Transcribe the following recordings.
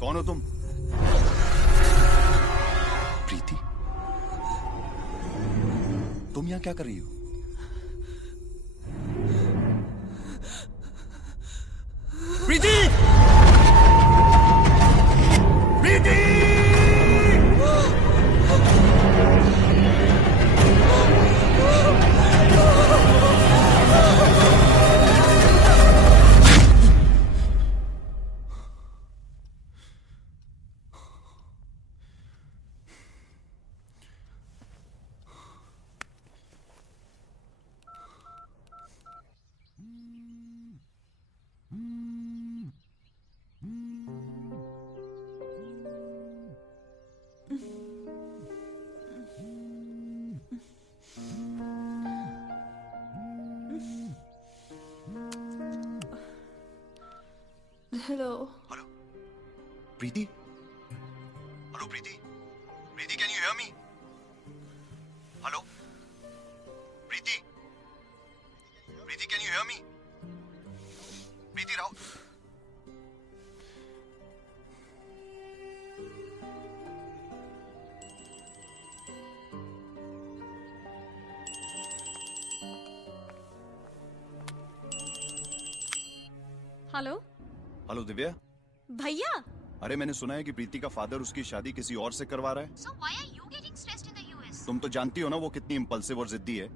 कौन हो तुम? प्रीति, तुम यहाँ क्या कर रही हो? Preeti! Preeti! Hello. Hello Preeti? Hello Preeti? Preeti, can you hear me? Hello Preeti? Preeti, can you hear me? Preeti, Rahul. Hello hello Divya. भैया। अरे मैंने सुना है कि प्रीति का फादर उसकी शादी किसी और से करवा रहा है। So why are you getting stressed in the US? तुम तो जानती हो ना वो कितनी इम्पल्सिव और जिद्दी है।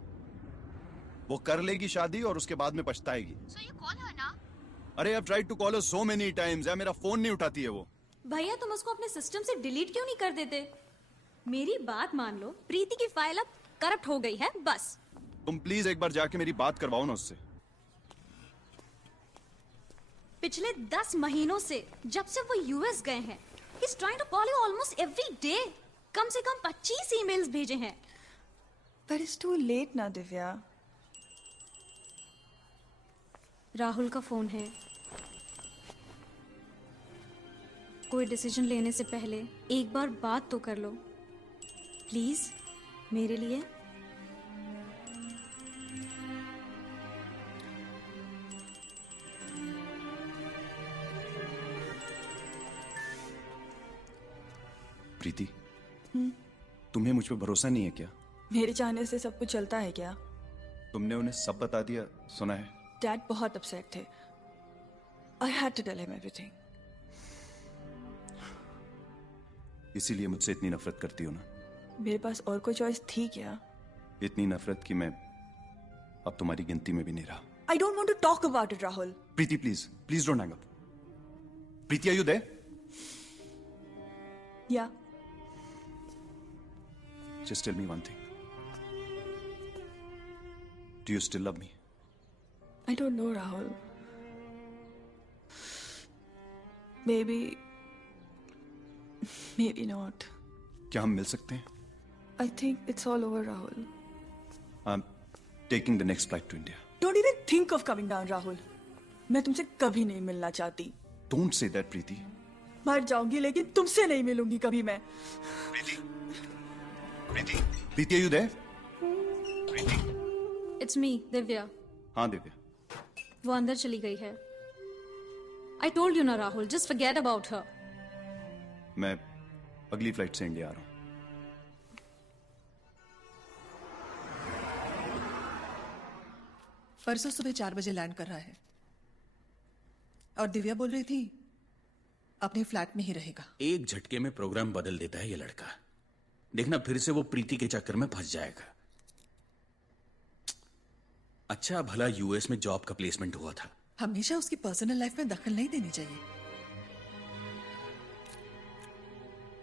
वो कर लेगी शादी और उसके बाद में पछताएगी। So you call her ना? अरे I've tried to call her so many times, यार मेरा फोन नहीं उठाती है वो। भैया तुम उसको अपने सिस्टम से डिलीट क्यों नहीं कर देते? मेरी बात मान लो, प्रीति की फाइल अब करप्ट हो गई है, बस। तुम प्लीज एक बार जाके मेरी बात करवाओ ना उससे। पिछले 10 महीनों से जब से वो यूएस गए हैं, he's trying to call you almost every day. कम से कम 25 ईमेल्स भेजे हैं। But it's too late now, Divya. Rahul का फोन है। कोई डिसीजन लेने से पहले एक बार बात तो कर लो, प्लीज, मेरे लिए। प्रीति, तुम्हें मुझ पे भरोसा नहीं है क्या? मेरे चाहने से सब कुछ चलता है क्या? तुमने उन्हें सब बता दिया, सुना है? डैड बहुत अपसेट थे। I had to tell him everything. इसीलिए मुझसे इतनी नफरत करती हो ना? मेरे पास और कोई चॉइस थी क्या? इतनी नफरत कि मैं अब तुम्हारी गिनती में भी नहीं रहा। I don't want to talk about it, Rahul. Preeti please, please don't hang up. Preeti, are you there? Yeah. Just tell me one thing. Do you still love me? I don't know, Rahul. Maybe. Maybe not. क्या हम मिल सकते हैं? I think it's all over, Rahul. I'm taking the next flight to India. Don't even think of coming down, Rahul. मैं तुमसे कभी नहीं मिलना चाहती। Don't say that, प्रीति। मर जाऊंगी लेकिन तुमसे नहीं मिलूंगी कभी मैं। प्रीति, प्रीति, प्रीति, are you there? Preeti. It's me, Divya. हाँ दिव्या। वो अंदर चली गई है। I told you ना Rahul, just forget about her. मैं अगली फ्लाइट से इंडिया आ रहा हूँ। परसों सुबह 4 बजे लैंड कर रहा है और दिव्या बोल रही थी अपने फ्लैट में ही रहेगा। एक झटके में प्रोग्राम बदल देता है ये लड़का। देखना फिर से वो प्रीति के चक्कर में फंस जाएगा। अच्छा भला यूएस में जॉब का प्लेसमेंट हुआ था। हमेशा उसकी पर्सनल लाइफ में दखल नहीं देनी चाहिए।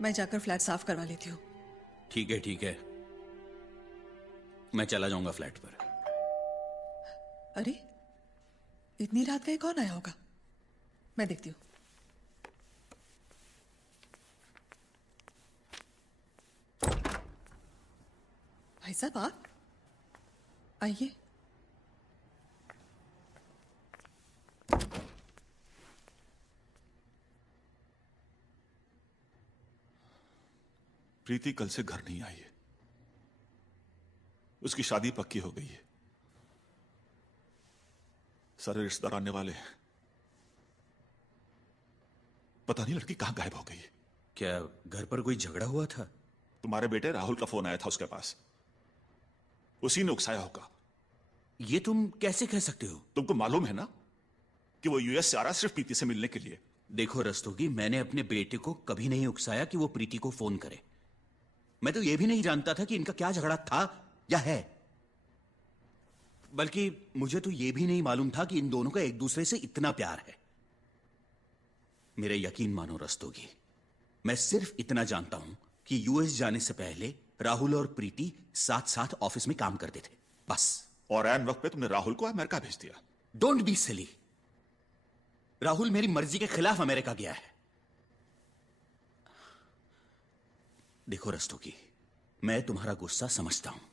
मैं जाकर फ्लैट साफ करवा लेती हूँ। ठीक है ठीक है, मैं चला जाऊंगा फ्लैट पर। अरे इतनी रात का ये कौन आया होगा? मैं देखती हूँ। भाई साहब आप आइए। प्रीति कल से घर नहीं आई है। उसकी शादी पक्की हो गई है। सारे रिश्तेदार आने वाले हैं। पता नहीं लड़की कहाँ गायब हो गई है। क्या घर पर कोई झगड़ा हुआ था? तुम्हारे बेटे राहुल का फोन आया था उसके पास, उसी ने उकसाया होगा। ये तुम कैसे कह सकते हो? तुमको मालूम है ना कि वो यूएस से आ रहा सिर्फ प्रीति से मिलने के लिए। देखो रस्तोगी, मैंने अपने बेटे को कभी नहीं उकसाया कि वो प्रीति को फोन करे। मैं तो ये भी नहीं जानता था कि इनका क्या झगड़ा था या है। बल्कि मुझे तो ये भी नहीं मालूम था कि इन दोनों का एक दूसरे से इतना प्यार है। मेरे यकीन मानो रस्तोगी, मैं सिर्फ इतना जानता हूं कि यूएस जाने से पहले राहुल और प्रीति साथ साथ ऑफिस में काम करते थे, बस। और ऐन वक्त पे तुमने राहुल को अमेरिका भेज दिया। Don't be silly. राहुल मेरी मर्जी के खिलाफ अमेरिका गया है। देखो रस्तोगी, मैं तुम्हारा गुस्सा समझता हूं।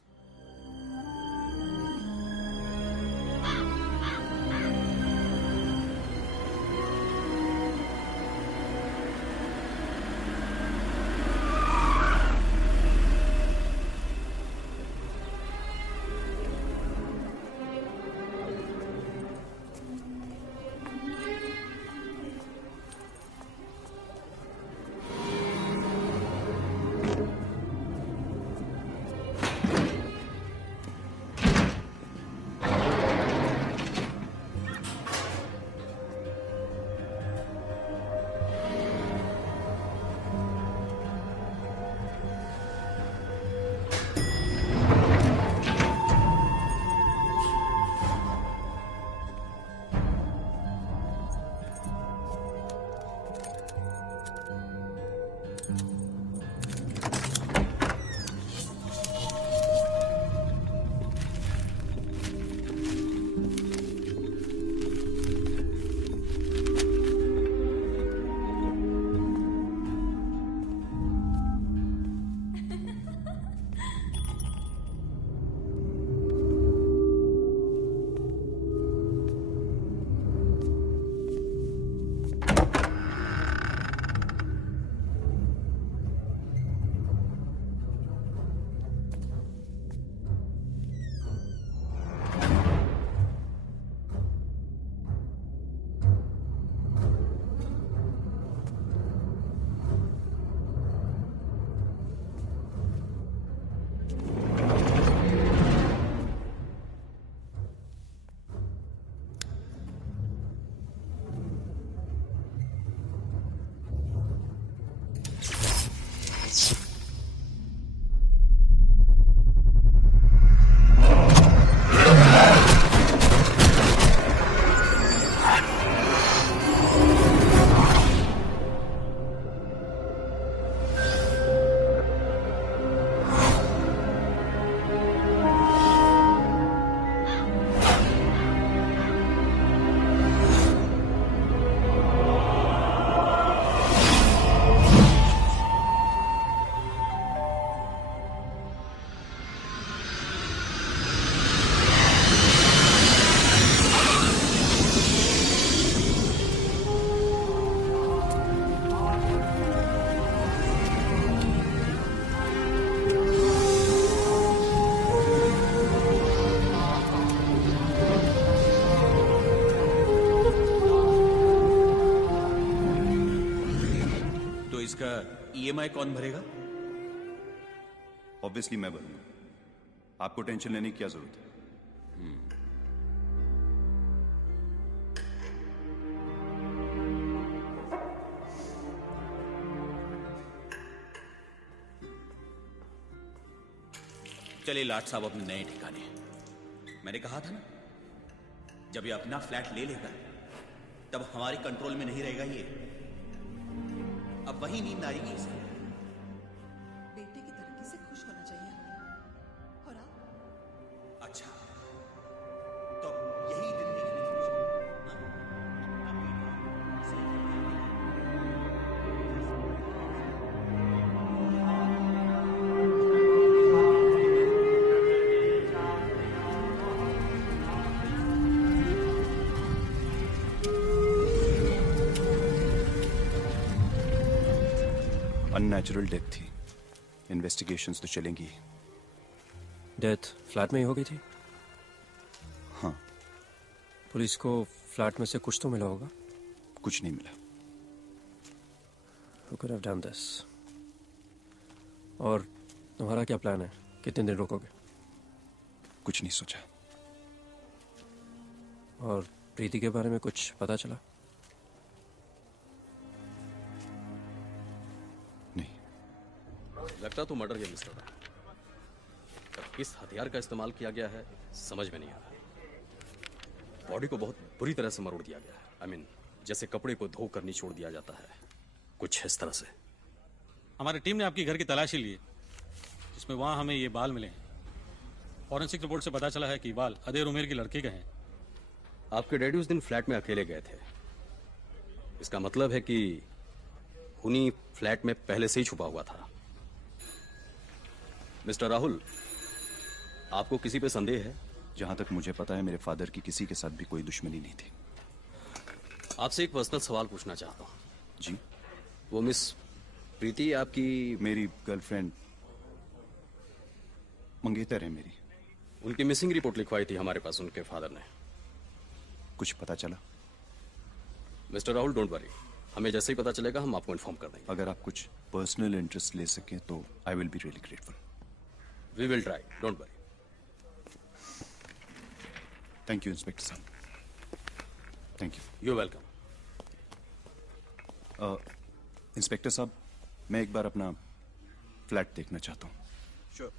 इसका ईएमआई कौन भरेगा? ऑब्वियसली मैं भरूंगा। आपको टेंशन लेने की क्या जरूरत है? चलिए लाट साहब अपने नए ठिकाने। मैंने कहा था ना, जब ये अपना फ्लैट ले लेगा तब हमारे कंट्रोल में नहीं रहेगा ये। अब वही नींद आएगी इसे। बेटे की तरक्की से खुश होना चाहिए हमें। और आप? अच्छा, तो यही दिन देखने की खुशी, हाँ? अननेचुरल डेथ थी, इन्वेस्टिगेशंस तो चलेंगी। डेथ फ्लैट में ही हो गई थी? हाँ। पुलिस को फ्लैट में से कुछ तो मिला होगा? कुछ नहीं मिला। Who could have done this? और तुम्हारा क्या प्लान है? कितने दिन रुकोगे? कुछ नहीं सोचा। और प्रीति के बारे में कुछ पता चला? नहीं। लगता तो मर्डर है मिस्टर। किस हथियार का इस्तेमाल किया गया है समझ में नहीं आ रहा। बॉडी को बहुत बुरी तरह से मरोड़ दिया गया है। I mean, जैसे कपड़े को धोकर निचोड़ दिया जाता है, कुछ इस तरह से। हमारी टीम ने आपकी घर की तलाशी ली, जिसमें वहां हमें ये बाल मिले हैं। फॉरेंसिक रिपोर्ट से पता चला है कि बाल अदेर उमेर की लड़की के हैं। आपके डैडी उस दिन फ्लैट में अकेले गए थे। इसका मतलब है कि हुनी फ्लैट में पहले से ही छुपा हुआ था। मिस्टर राहुल, आपको किसी पे संदेह है? जहां तक मुझे पता है मेरे फादर की किसी के साथ भी कोई दुश्मनी नहीं थी। आपसे एक पर्सनल सवाल पूछना चाहता हूं। जी? वो मिस प्रीति आपकी मेरी गर्लफ्रेंड मंगेतर है मेरी। उनकी मिसिंग रिपोर्ट लिखवाई थी हमारे पास उनके फादर ने। कुछ पता चला? मिस्टर राहुल, डोंट वरी, हमें जैसे ही पता चलेगा हम आपको इन्फॉर्म कर देंगे। अगर आप कुछ पर्सनल इंटरेस्ट ले सकें तो I will be really grateful. We will try, don't worry. Thank you inspector साहब। Thank you. You welcome. Inspector साहब, मैं एक बार अपना फ्लैट देखना चाहता हूँ। Sure.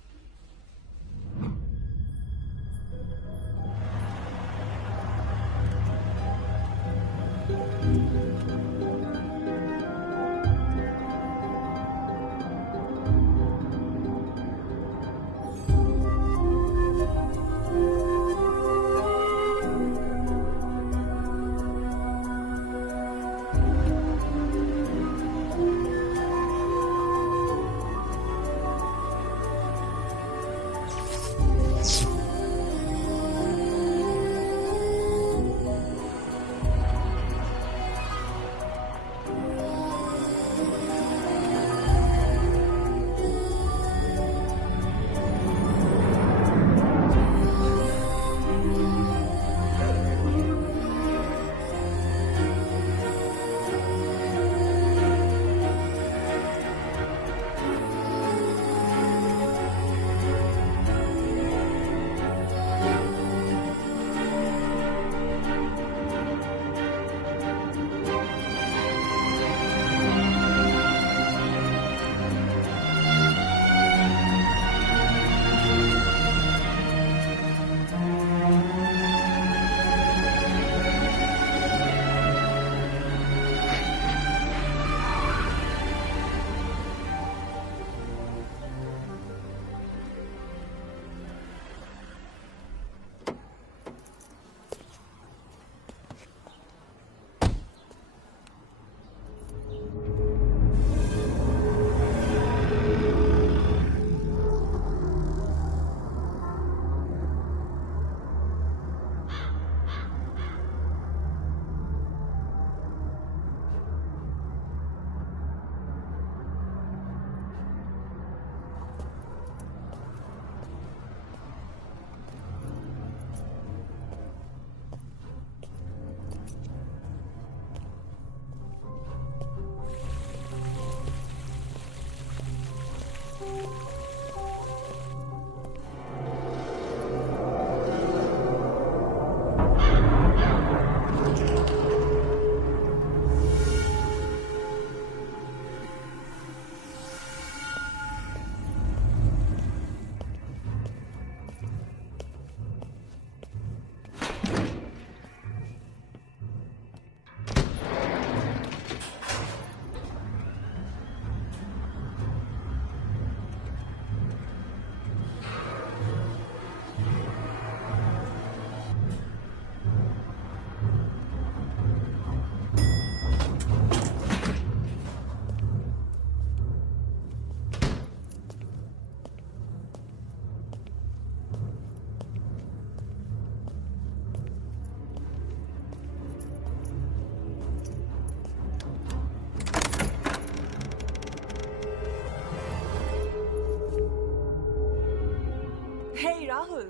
Rahul.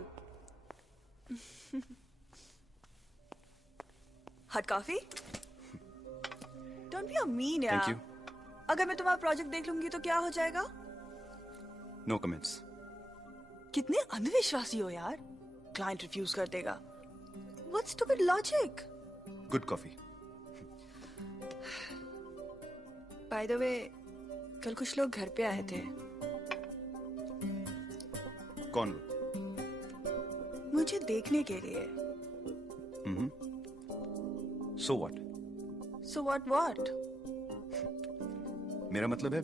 Hot coffee? Don't be a mean, Thank yaar. you. अगर मैं तुम्हारा प्रोजेक्ट देख लूंगी तो क्या हो जाएगा? No comments. कितने अंधविश्वासी हो यार। क्लाइंट रिफ्यूज कर देगा। What stupid logic? Good coffee. By the way, कल कुछ लोग घर पे आए थे। कौन लोग? मुझे देखने के लिए। So what? So what? मेरा मतलब है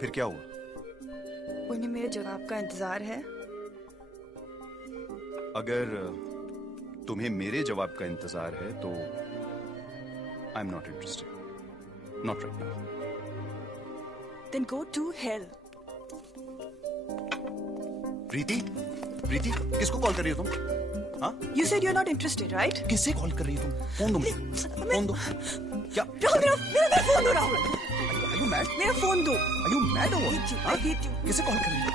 फिर क्या हुआ? उन्हें मेरे जवाब का इंतजार है। अगर तुम्हें मेरे जवाब का इंतजार है तो I am not interested, not right now. Then go to hell. प्रीति, प्रीति, किसको कॉल कर रही हो तुम? हाँ? You said you're not interested, right? किससे कॉल कर रही हो तुम? फोन दो मुझे, फोन दो। क्या? राहुल, मेरा फोन दो राहुल। Are you mad? मेरा फोन दो। Are you mad or what? हाँ? I hate you. किससे कॉल कर रही हो?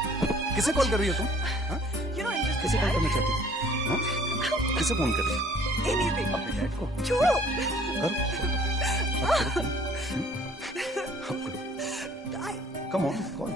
किससे कॉल कर रही हो तुम? हाँ? You're not interested, किससे कॉल right? करना चाहती हो? हाँ? किससे फोन कर रही हो? Anything. अपने डैड को? छोड़ो। Come on, call.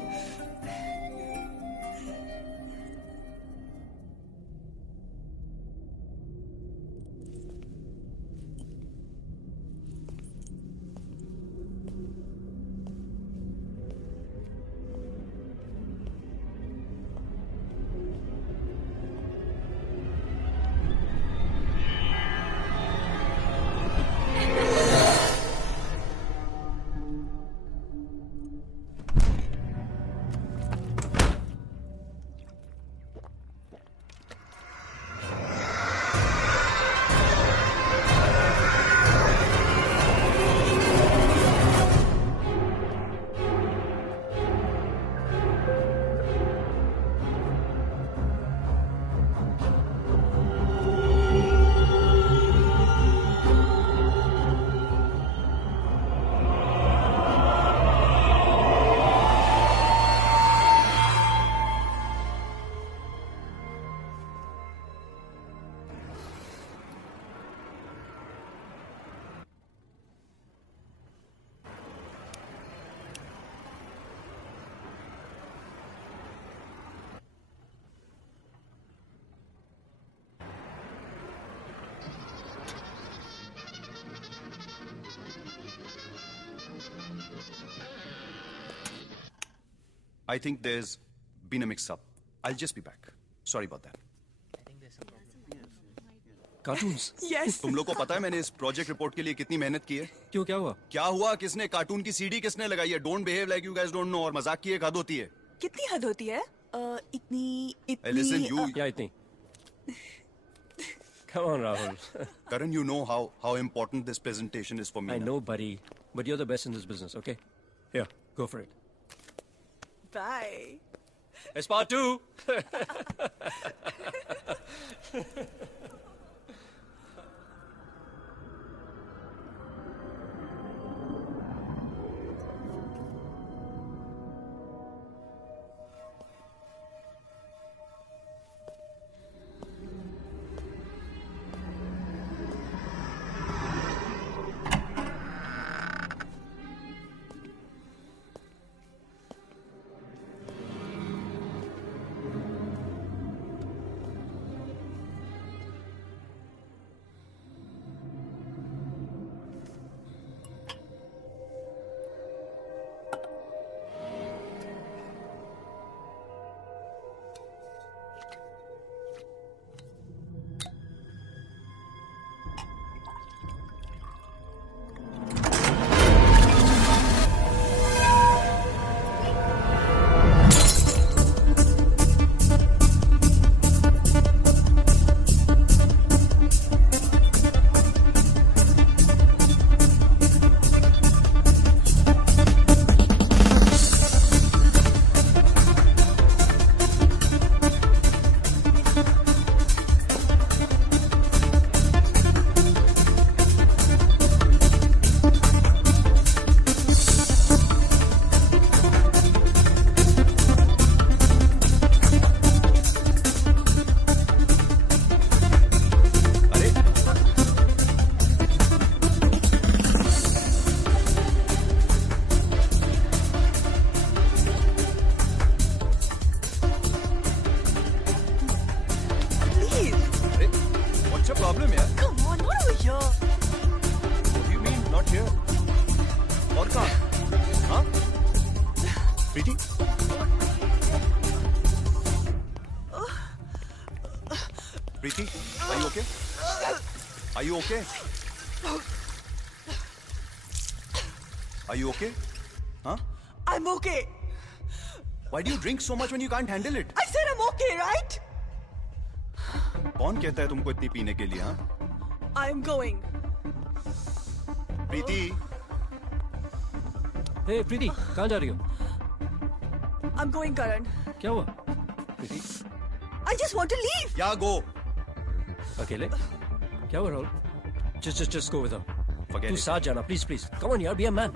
I think there's been a mix-up. I'll just be back. Sorry about that. Cartoons? Yes. तुम लोग को पता है मैंने इस प्रोजेक्ट रिपोर्ट के लिए कितनी मेहनत की है? क्यों, क्या हुआ? क्या हुआ? किसने कार्टून की सीडी किसने लगाई है? Don't behave like you guys don't know. और मजाक की एक हद होती है। कितनी हद होती है? इतनी Hey, listen, you, क्या इतनी? Come on, Rahul. Karan, you know how important this presentation is for me. I now. know, buddy, but you're the best in this business, okay? Here, go for it. Bye. It's part 2. here. और कहाँ? हाँ? प्रीति? प्रीति, are you okay? Are you okay? Are you okay? Huh? I'm okay. Why do you drink so much when you can't handle it? I said I'm okay, right? कौन कहता है तुमको इतनी पीने के लिए? हाँ? I'm going. प्रीति, Hey, प्रीति, कहाँ जा रही हो? I'm going, Karan. क्या हुआ? प्रीति, I just want to leave. या go. अकेले? क्या हुआ Rahul? Just go with her. Forget तू it. साथ जाना, please. Come on यार, be a man.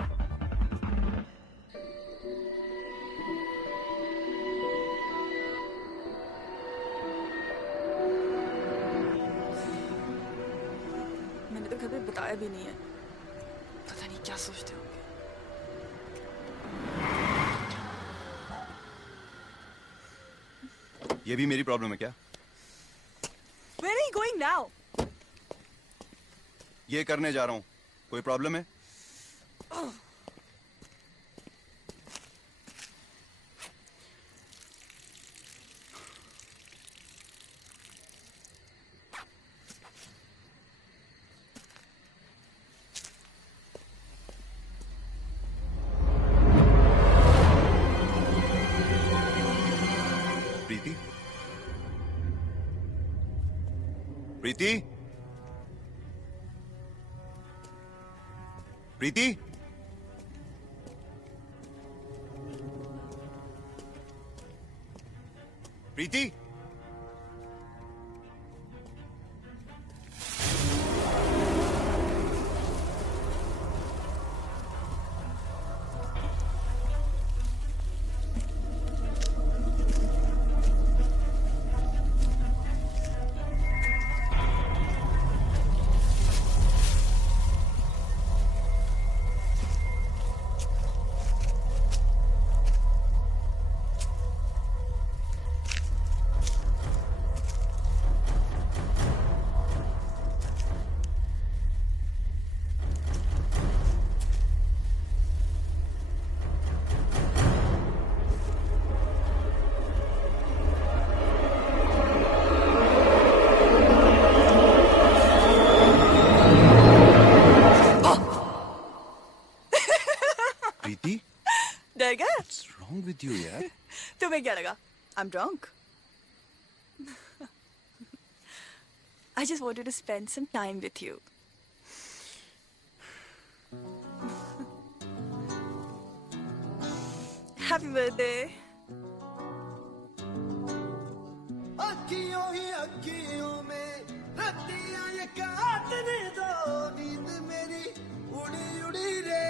मैंने तो घर पे बताया भी नहीं है. पता नहीं क्या सोचते होंगे. ये भी मेरी प्रॉब्लम है क्या? Where are you going now? ये करने जा रहा हूँ. कोई प्रॉब्लम है? प्रीति? प्रीति? प्रीति? प्रीति? प्रीति? डर गया? What's wrong with you यार? तुम्हें क्या लगा? I'm drunk. I just wanted to spend some time with you. Happy birthday. अखियों ही अखियों में रतियां ये काटने दो नींद मेरी उड़ी उड़ी रे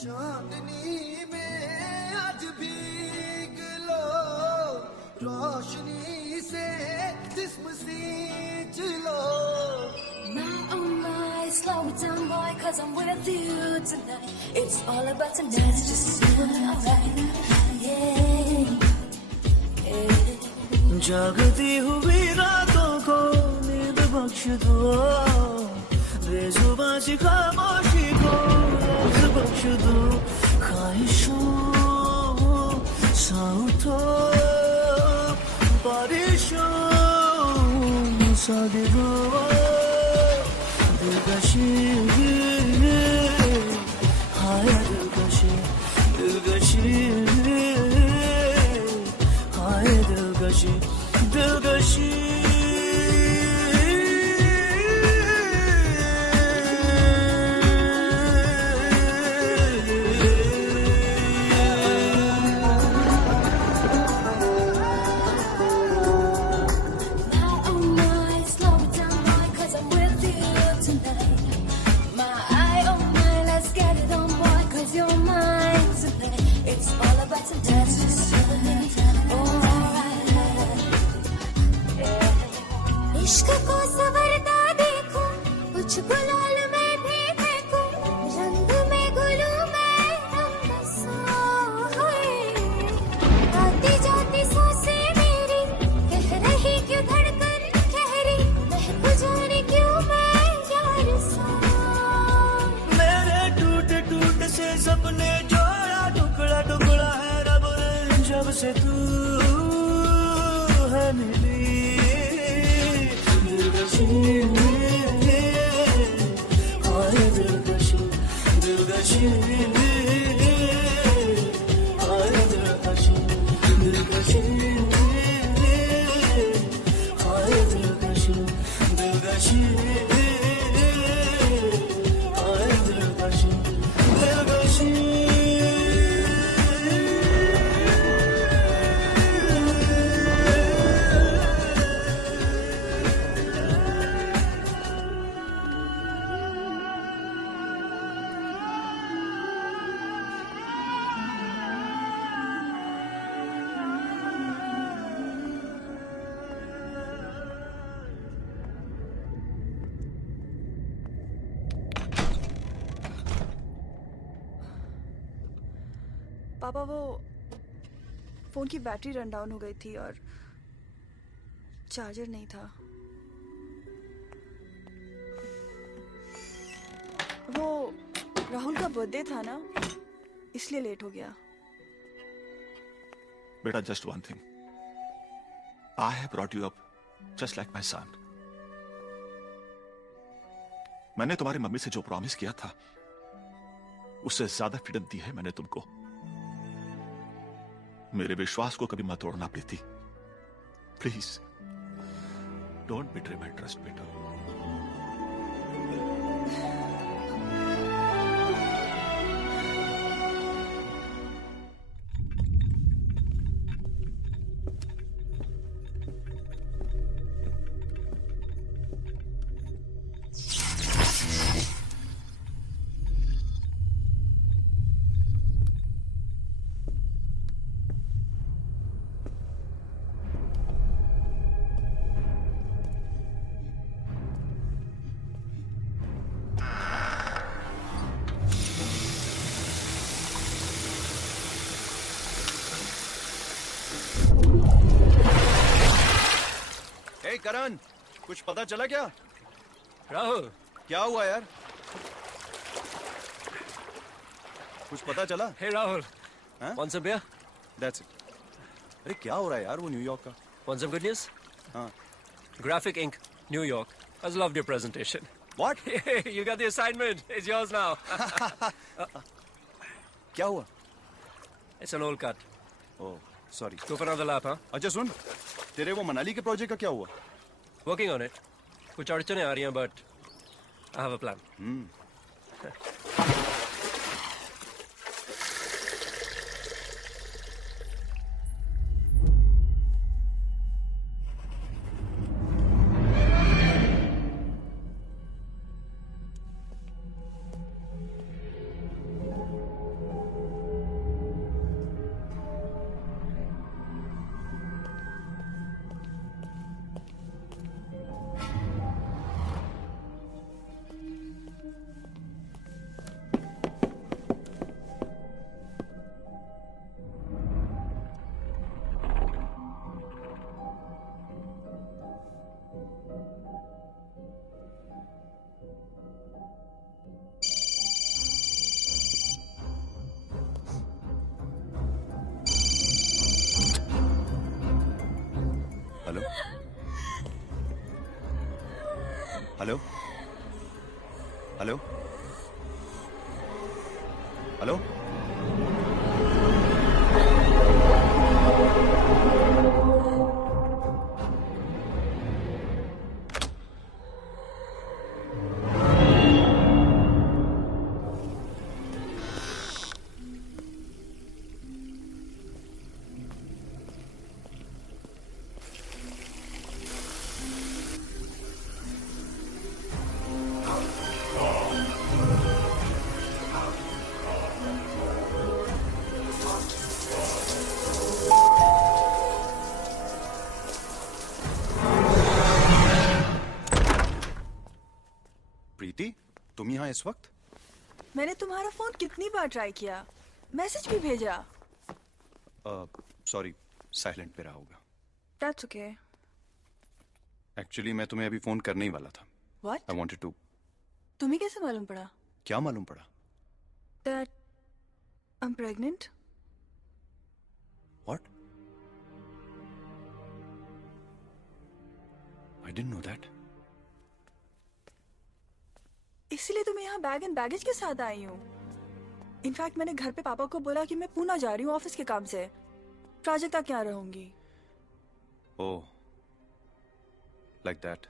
चांदनी में आज भीग लो रोशनी से जिस्म सींच लो My oh my, slow it down boy, cause I'm with you tonight. It's all about tonight, it's just you and me, alright. Yeah, yeah. जागती हुई रातों को नींद बख्श दो बेजुबां सी खामोशी को राज बख्श दो ख्वाहिशों सा उठो बारिशों सा गिरो दिलकशी हाय दिलकशी दिलकशी हाय दिलकशी दिलकशी My oh my, slow it down boy, cause I'm with you tonight. My oh my, let's get it on boy, cause you're mine tonight. It's all about tonight, it's just you and me, alright. इश्क को सवरता देखो कुछ गुलाल में भी फेंको रंग में गुलू मैं हम बसा आती जाती सांसें मेरी कह रही क्यों धड़कन ठहरी महक जाने क्यों मैं यार सा सपने जोड़ा टुकड़ा टुकड़ा है रब ने जब से तू है मिली दिलकशी हाय दिलकशी दिलकशी हाय दिलकशी दिलकशी हाय दिलकशी दिलकशी हाय दिलकशी दिलकशी पापा वो फोन की बैटरी रन डाउन हो गई थी और चार्जर नहीं था। वो राहुल का बर्थडे था ना, इसलिए लेट हो गया। बेटा, just one thing, I have brought you up just like my son. मैंने तुम्हारी मम्मी से जो प्रॉमिस किया था उससे ज्यादा फ्रीडम दी है मैंने तुमको। मेरे विश्वास को कभी मत तोड़ना Preeti, please don't betray my trust बेटा। करण, कुछ पता चला क्या? राहुल, क्या हुआ यार? कुछ पता चला? हे राहुल, हाँ? want some beer? That's it. अरे क्या हो रहा है यार वो न्यूयॉर्क का? Want some good news? हाँ. Graphic Inc. New York has loved your presentation. What? You got the assignment. It's yours now. क्या हुआ? It's an old cut. Oh, sorry. Go for another lap, huh? अच्छा सुन, तेरे वो मनाली के project का क्या हुआ? Working on it. कुछ अड़चनें आ रही हैं, but I have a plan. Hello hello hello hello Preeti, तुम यहाँ इस वक्त? मैंने तुम्हारा फोन कितनी बार ट्राई किया, मैसेज भी भेजा। सॉरी, साइलेंट पे रहा होगा। That's okay. एक्चुअली मैं तुम्हें अभी फोन करने ही वाला था। What? I wanted to. तुम्हें कैसे मालूम पड़ा? क्या मालूम पड़ा? That I'm pregnant. What? I didn't know that. इसीलिए तो मैं यहाँ बैग एंड बैगेज के साथ आई हूँ. इनफैक्ट मैंने घर पे पापा को बोला कि मैं पूना जा रही हूँ ऑफिस के काम से. प्राजक्ता क्या रहूंगी. Oh, like that.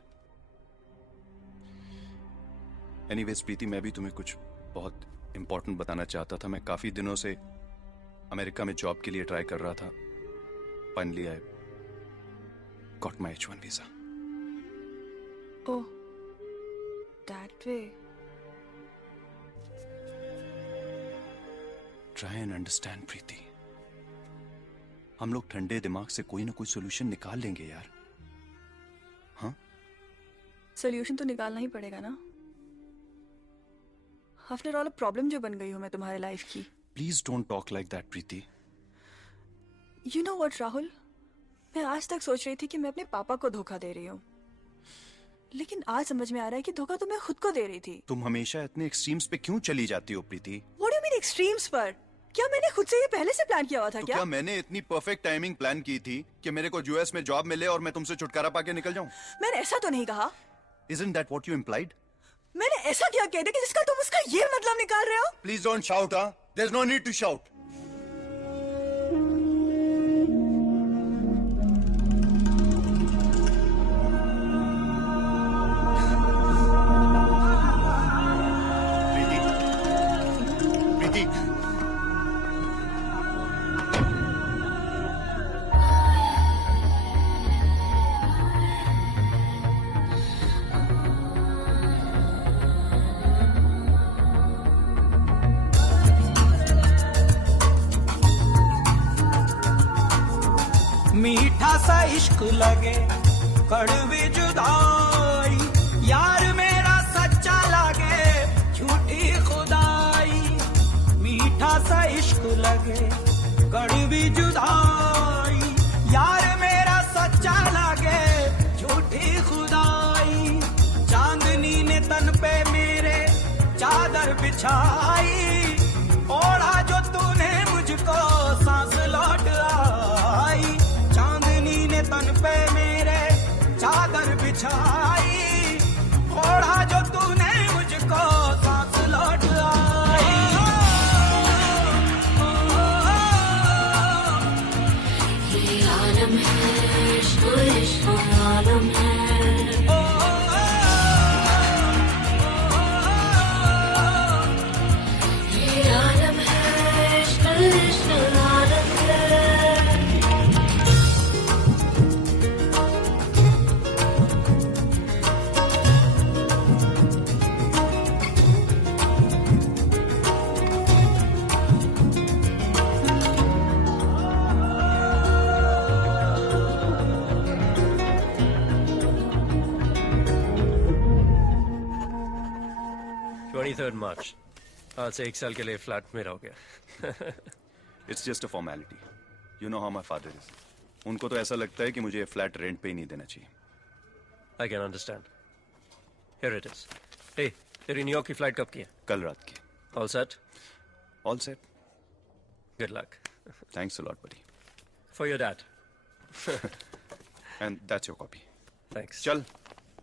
Anyways, प्रीति, मैं भी तुम्हें कुछ बहुत इम्पोर्टेंट बताना चाहता था. मैं काफी दिनों से अमेरिका में जॉब के लिए ट्राई कर रहा था. Finally, I got my H1 visa. Oh, that way. Try and understand, प्रीति. हम लोग ठंडे दिमाग से कोई ना कोई सोल्यूशन निकाल लेंगे यार. हाँ? सोल्यूशन तो निकालना ही पड़ेगा ना. आफ्टर ऑल प्रॉब्लम जो बन गई हूँ मैं तुम्हारे लाइफ की. Please don't talk like that, Preeti. You know what, Rahul? मैं आज तक सोच रही थी कि मैं अपने पापा को धोखा दे रही हूँ. लेकिन आज समझ में आ रहा है कि धोखा तो मैं खुद को दे रही थी. तुम हमेशा इतने एक्सट्रीम्स पे क्यों चली जाती हो, प्रीति? What do you mean extremes पर? क्या मैंने खुद से ये पहले से प्लान किया हुआ था तो क्या? क्या मैंने इतनी परफेक्ट टाइमिंग प्लान की थी कि मेरे को यूएस में जॉब मिले और मैं तुमसे छुटकारा पाके निकल जाऊं? मैंने ऐसा तो नहीं कहा. Isn't that what you implied? मैंने ऐसा क्या कह दिया कि जिसका तुम उसका ये मतलब निकाल रहे हो? Please don't shout, huh? There's no need to shout. प्रीति, प्रीति. मीठा सा इश्क लगे कड़वी जुदाई यार मेरा सच्चा लगे झूठी खुदाई. मीठा सा इश्क लगे कड़वी जुदाई यार मेरा सच्चा लगे झूठी खुदाई. चांदनी ने तन पे मेरे चादर बिछाई ओढ़ा जो तूने मुझको सांस लौट आई. चांदनी ने तन पे मेरे चादर बिछाई ओढ़ा जो तूने मुझको सांस लौट आई. ये आलम है इश्क इश्क आलम है. ये आलम है इश्क इश्क आलम है. मार्च. आज से 1 साल के लिए फ्लैट में रहोगे. It's just a formality. You know how my father is. उनको तो ऐसा लगता है कि मुझे फ्लैट रेंट पे ही नहीं देना चाहिए. I can understand. Here it is. Hey, तेरी न्यूयॉर्क की फ्लाइट कब की है? कल रात की. All set? All set. Good luck. Thanks a lot, buddy. For your dad. And that's your copy. Thanks. Chal.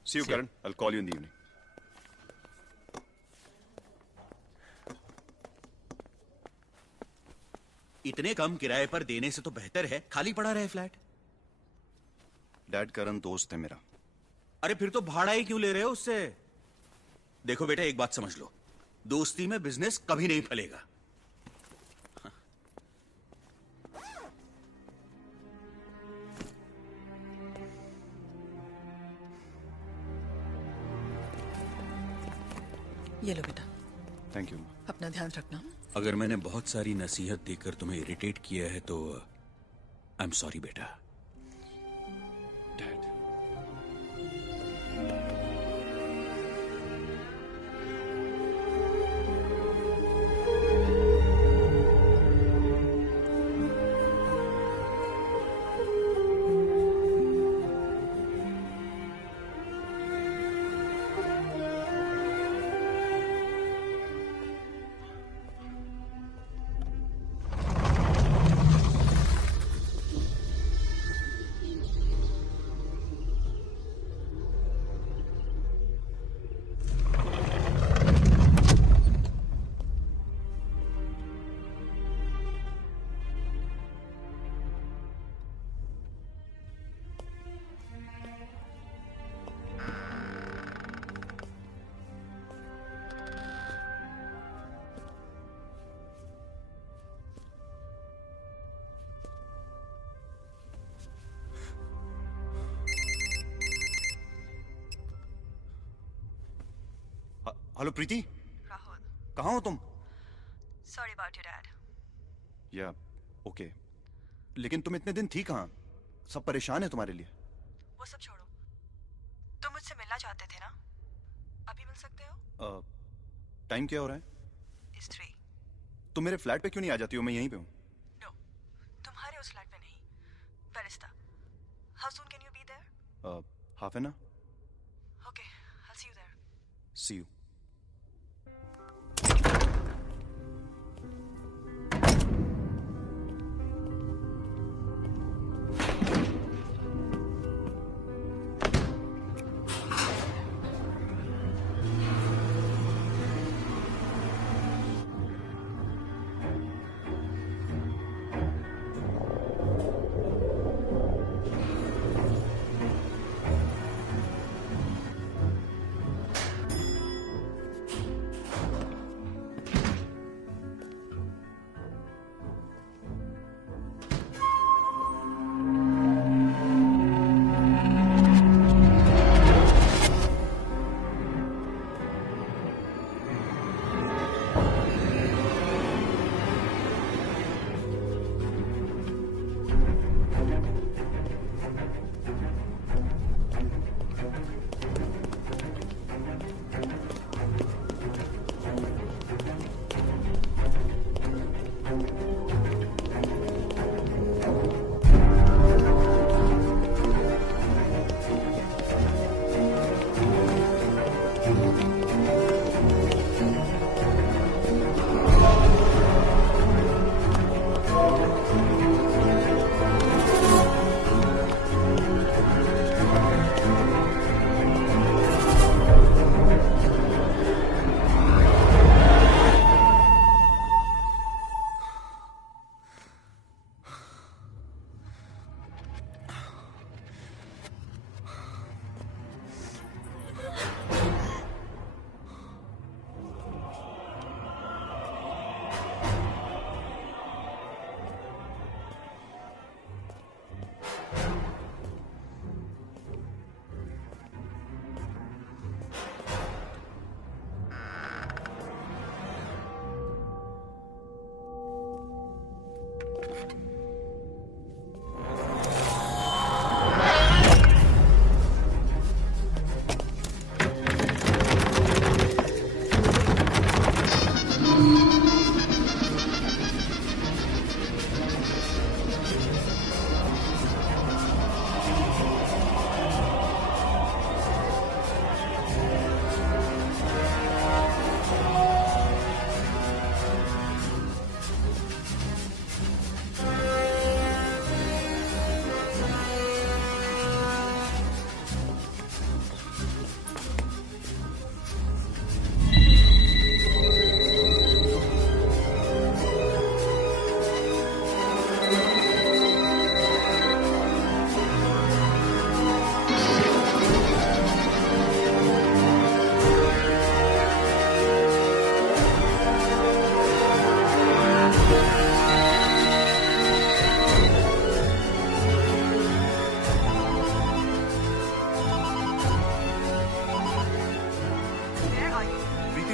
See you, See ya. Karan. I'll call you in the evening. इतने कम किराए पर देने से तो बेहतर है खाली पड़ा रहे फ्लैट. डैड करण दोस्त है मेरा. अरे फिर तो भाड़ा ही क्यों ले रहे हो उससे? देखो बेटा, एक बात समझ लो, दोस्ती में बिजनेस कभी नहीं फलेगा. ये लो बेटा, थैंक यू. अपना ध्यान रखना. अगर मैंने बहुत सारी नसीहत देकर तुम्हें इरिटेट किया है तो आई एम सॉरी बेटा. डैड. हेलो प्रीति, राहुल, कहाँ हो तुम? Sorry about your dad. या ओके, लेकिन तुम इतने दिन थी कहाँ? सब परेशान है तुम्हारे लिए। वो सब छोड़ो, तुम मुझसे मिलना चाहते थे ना, अभी मिल सकते हो? टाइम क्या हो रहा है? It's 3। तुम मेरे फ्लैट पे क्यों नहीं आ जाती हो? मैं यहीं पे हूँ। नो, तुम्हारे उस फ्लैट में नहीं, फेरिस्ता। How soon can you be there? Half an hour. Okay, I'll see you there. See you.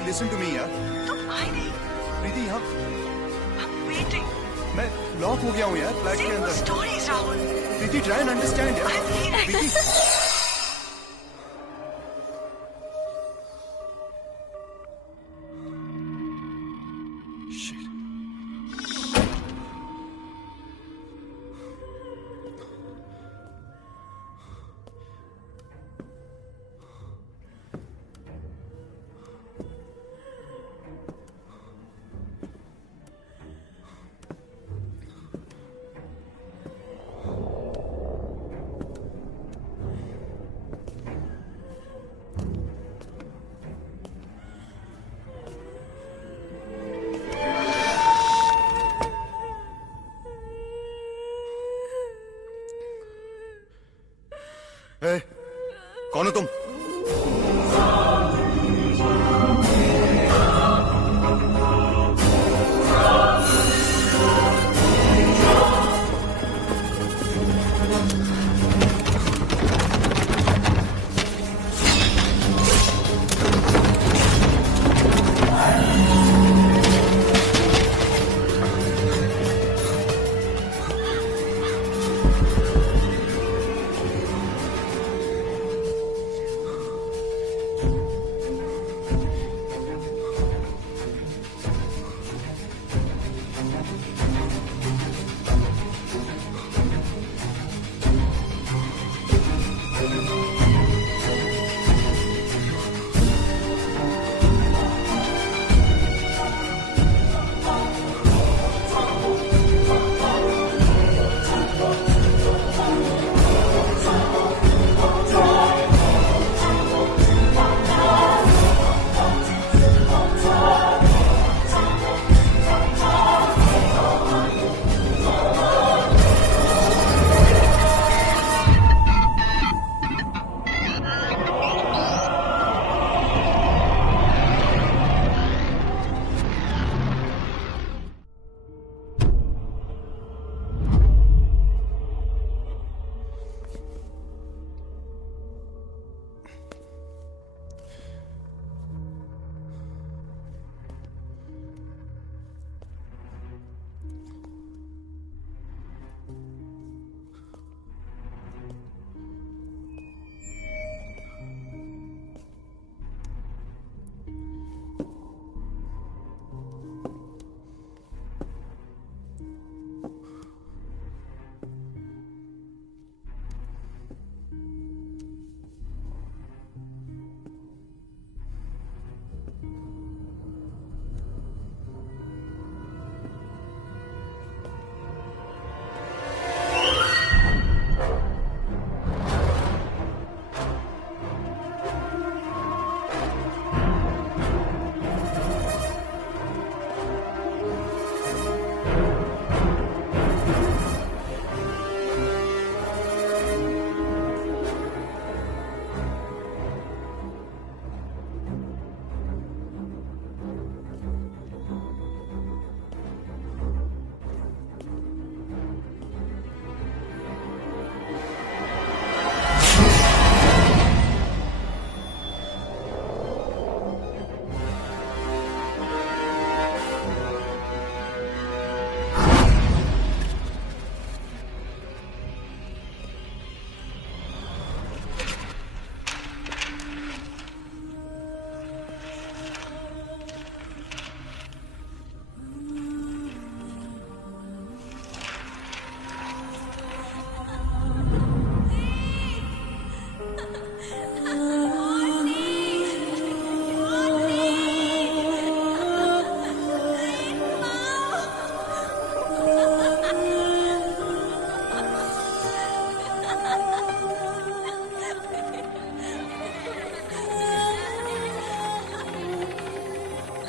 Listen to me यार। तुम आए नहीं। प्रीति यहाँ वेटिंग। मैं लॉक हो गया हूँ यार फ्लैट के अंदर। Stories Rahul. Preeti try and understand यार। प्रीति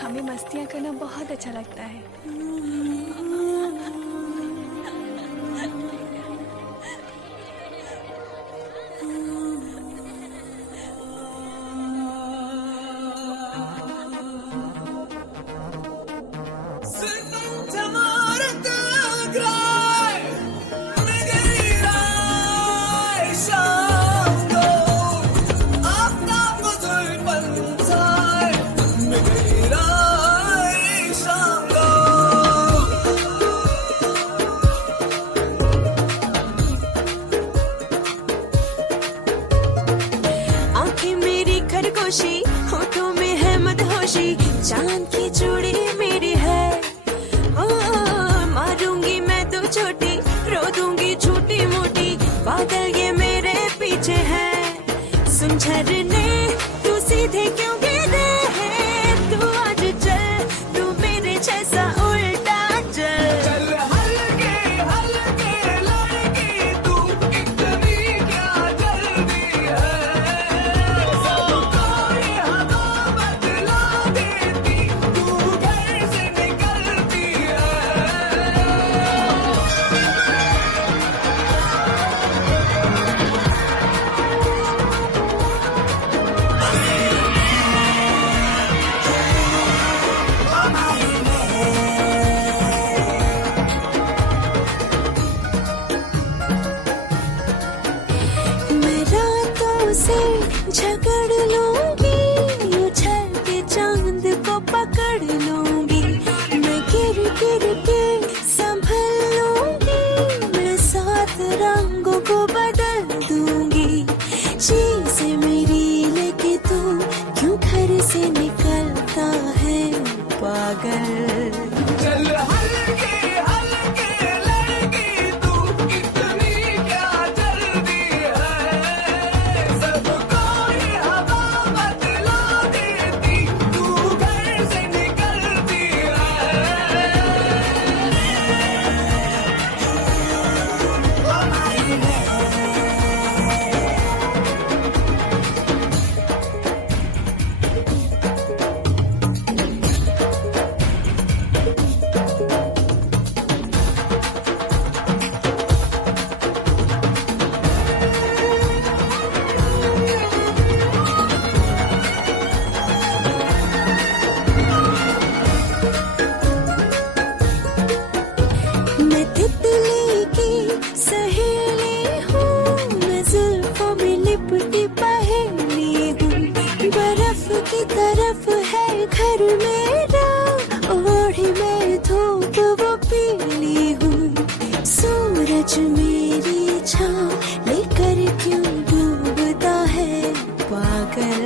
हमें मस्तियाँ करना बहुत अच्छा लगता है। आंखें मेरी खरगोशी, होठों में है मदहोशी, चांद की चूड़ी मेरी है। ओ, मारूंगी मैं तो छोटी, रो दूंगी छोटी मोटी, बादल ये मेरे पीछे है। सुन झरने तू सीधे क्यों गिरे है, तू आज चल, तू मेरे जैसा उल्टा चल। चल हल्के हल्के लड़की तू, इतनी क्या जल्दी है, सबको ये हवा बदला देती, तू घर से निकलती है। मैं रातों से झगड़ लूंगी, उछल के चांद को पकड़ लूंगी, मैं गिर गिर के संभल लूंगी, मैं सात रंगों को बदल दूंगी। चीज़ें मेरी लेके तू क्यों घर से निकलता है पागल। चल हल्के हल्के लड़की तू, इतनी क्या जल्दी है, सबको ये हवा बदला देती, तू घर से निकलती मैं तितली की सहेली हूँ, मैं जुल्फों में लिपटी पहेली हूँ, बर्फ की तरफ है घर मेरा, ओढ़ी में धूप वो पीली हूँ, सूरज मेरी छाँव लेकर क्यों डूबता है पागल।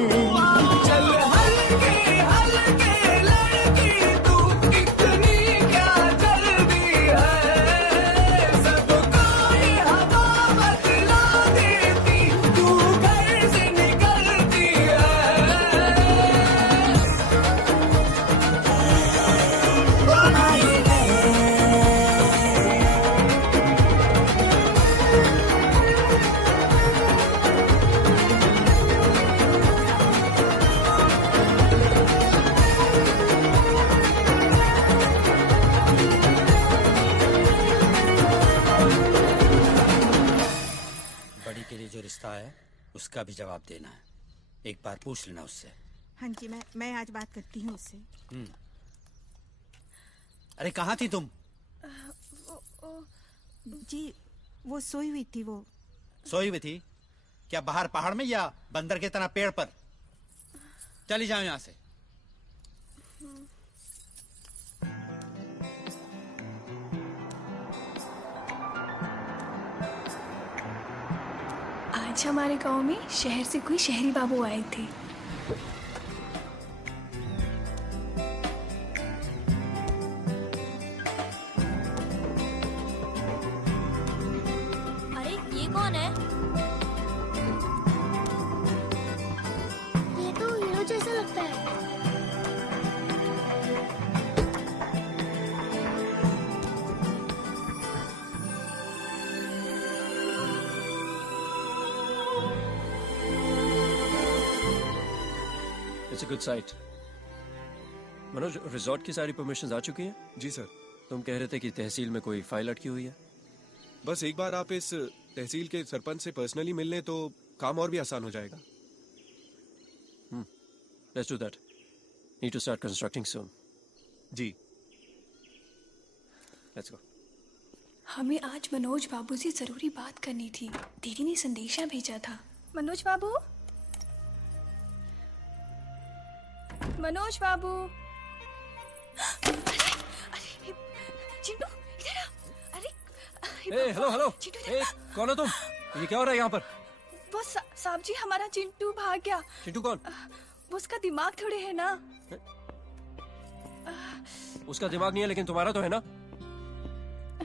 चल हल्के हल्के लड़की तू, इतनी क्या जल्दी है, सबको ये हवा बदला देती, तू घर से निकलती बड़ी के लिए जो रिश्ता है उसका भी जवाब देना है, एक बार पूछ लेना उससे। हाँ जी, मैं आज बात करती हूँ उससे। अरे कहाँ थी तुम? जी वो सोई हुई थी। वो सोई हुई थी? क्या बाहर पहाड़ में या बंदर के तरह पेड़ पर? चली जाओ यहाँ से। आज हमारे गांव में शहर से कोई शहरी बाबू आए थे। अरे ये कौन है? ये तो हीरो जैसा लगता है। It's a good sight. Manoj, resort की सारी परमिशंस आ चुकी हैं? जी सर। तुम कह रहे थे कि तहसील में कोई फाइल अटकी हुई है। बस एक बार आप इस तहसील के सरपंच से पर्सनली मिल लें तो काम और भी आसान हो जाएगा। Let's do that. Need to start constructing soon. Ji. Let's go. हमें आज मनोज बाबू से जरूरी बात करनी थी। दीदी ने संदेशा भेजा था। मनोज बाबू, मनोज बाबू। अरे चिंटू इधर आ। अरे हेलो हेलो। कौन हो तुम? ये क्या हो रहा है यहाँ पर? वो साहब जी, हमारा चिंटू भाग गया। चिंटू कौन? वो उसका दिमाग थोड़े है ना। उसका दिमाग नहीं है लेकिन तुम्हारा तो है ना।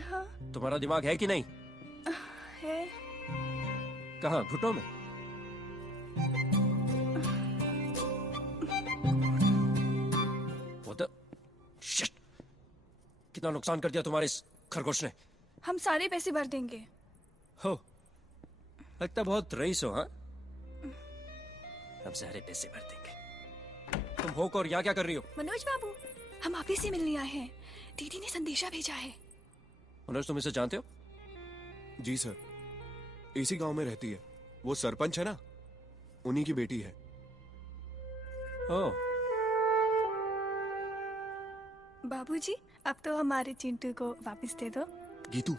हाँ। तुम्हारा दिमाग है कि नहीं? है। कहाँ? घुटनों में? शिट! कितना नुकसान कर दिया तुम्हारे इस खरगोश ने। हम सारे पैसे भर देंगे। हो, लगता बहुत रईस हो। हाँ, हम सारे पैसे भर देंगे। तुम हो और यहाँ क्या कर रही हो? मनोज बाबू, हम आप ही से मिलने आए हैं। दीदी ने संदेशा भेजा है। मनोज, तुम इसे जानते हो? जी सर, इसी गांव में रहती है। वो सरपंच है ना, उन्हीं की बेटी है। ओह। बाबूजी, अब तो हमारे चिंटू को वापस दे दो। गीतू,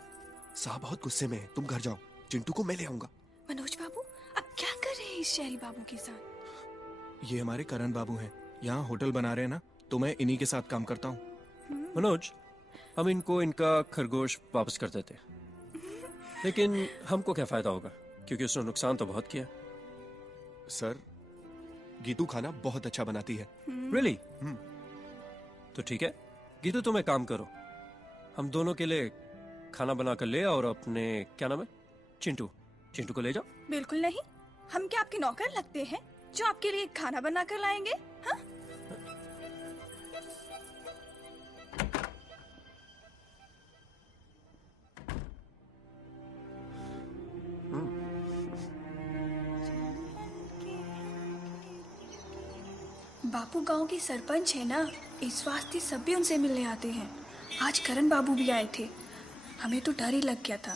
साहब बहुत गुस्से में है, तुम घर जाओ, चिंटू को मैं ले आऊंगा। मनोज बाबू, अब क्या कर रहे हैं इस शहरी बाबू के साथ? ये हमारे करण बाबू हैं, यहाँ होटल बना रहे हैं ना, तो मैं इन्हीं के साथ काम करता हूँ। मनोज, हम इनको इनका खरगोश वापस कर देते, लेकिन हमको क्या फायदा होगा, क्योंकि उसने नुकसान तो बहुत किया। सर, गीतू खाना बहुत अच्छा बनाती है। Really? तो ठीक है गीतू, तुम एक काम करो, हम दोनों के लिए खाना बनाकर ले आओ और अपने, क्या नाम है, चिंटू को ले जाओ। बिल्कुल नहीं, हम क्या आपके नौकर लगते हैं जो आपके लिए खाना बनाकर लाएंगे? हाँ? बापू गांव के सरपंच है ना, इस वास्ते सब भी उनसे मिलने आते हैं। आज करण बाबू भी आए थे, हमें तो डर ही लग गया था।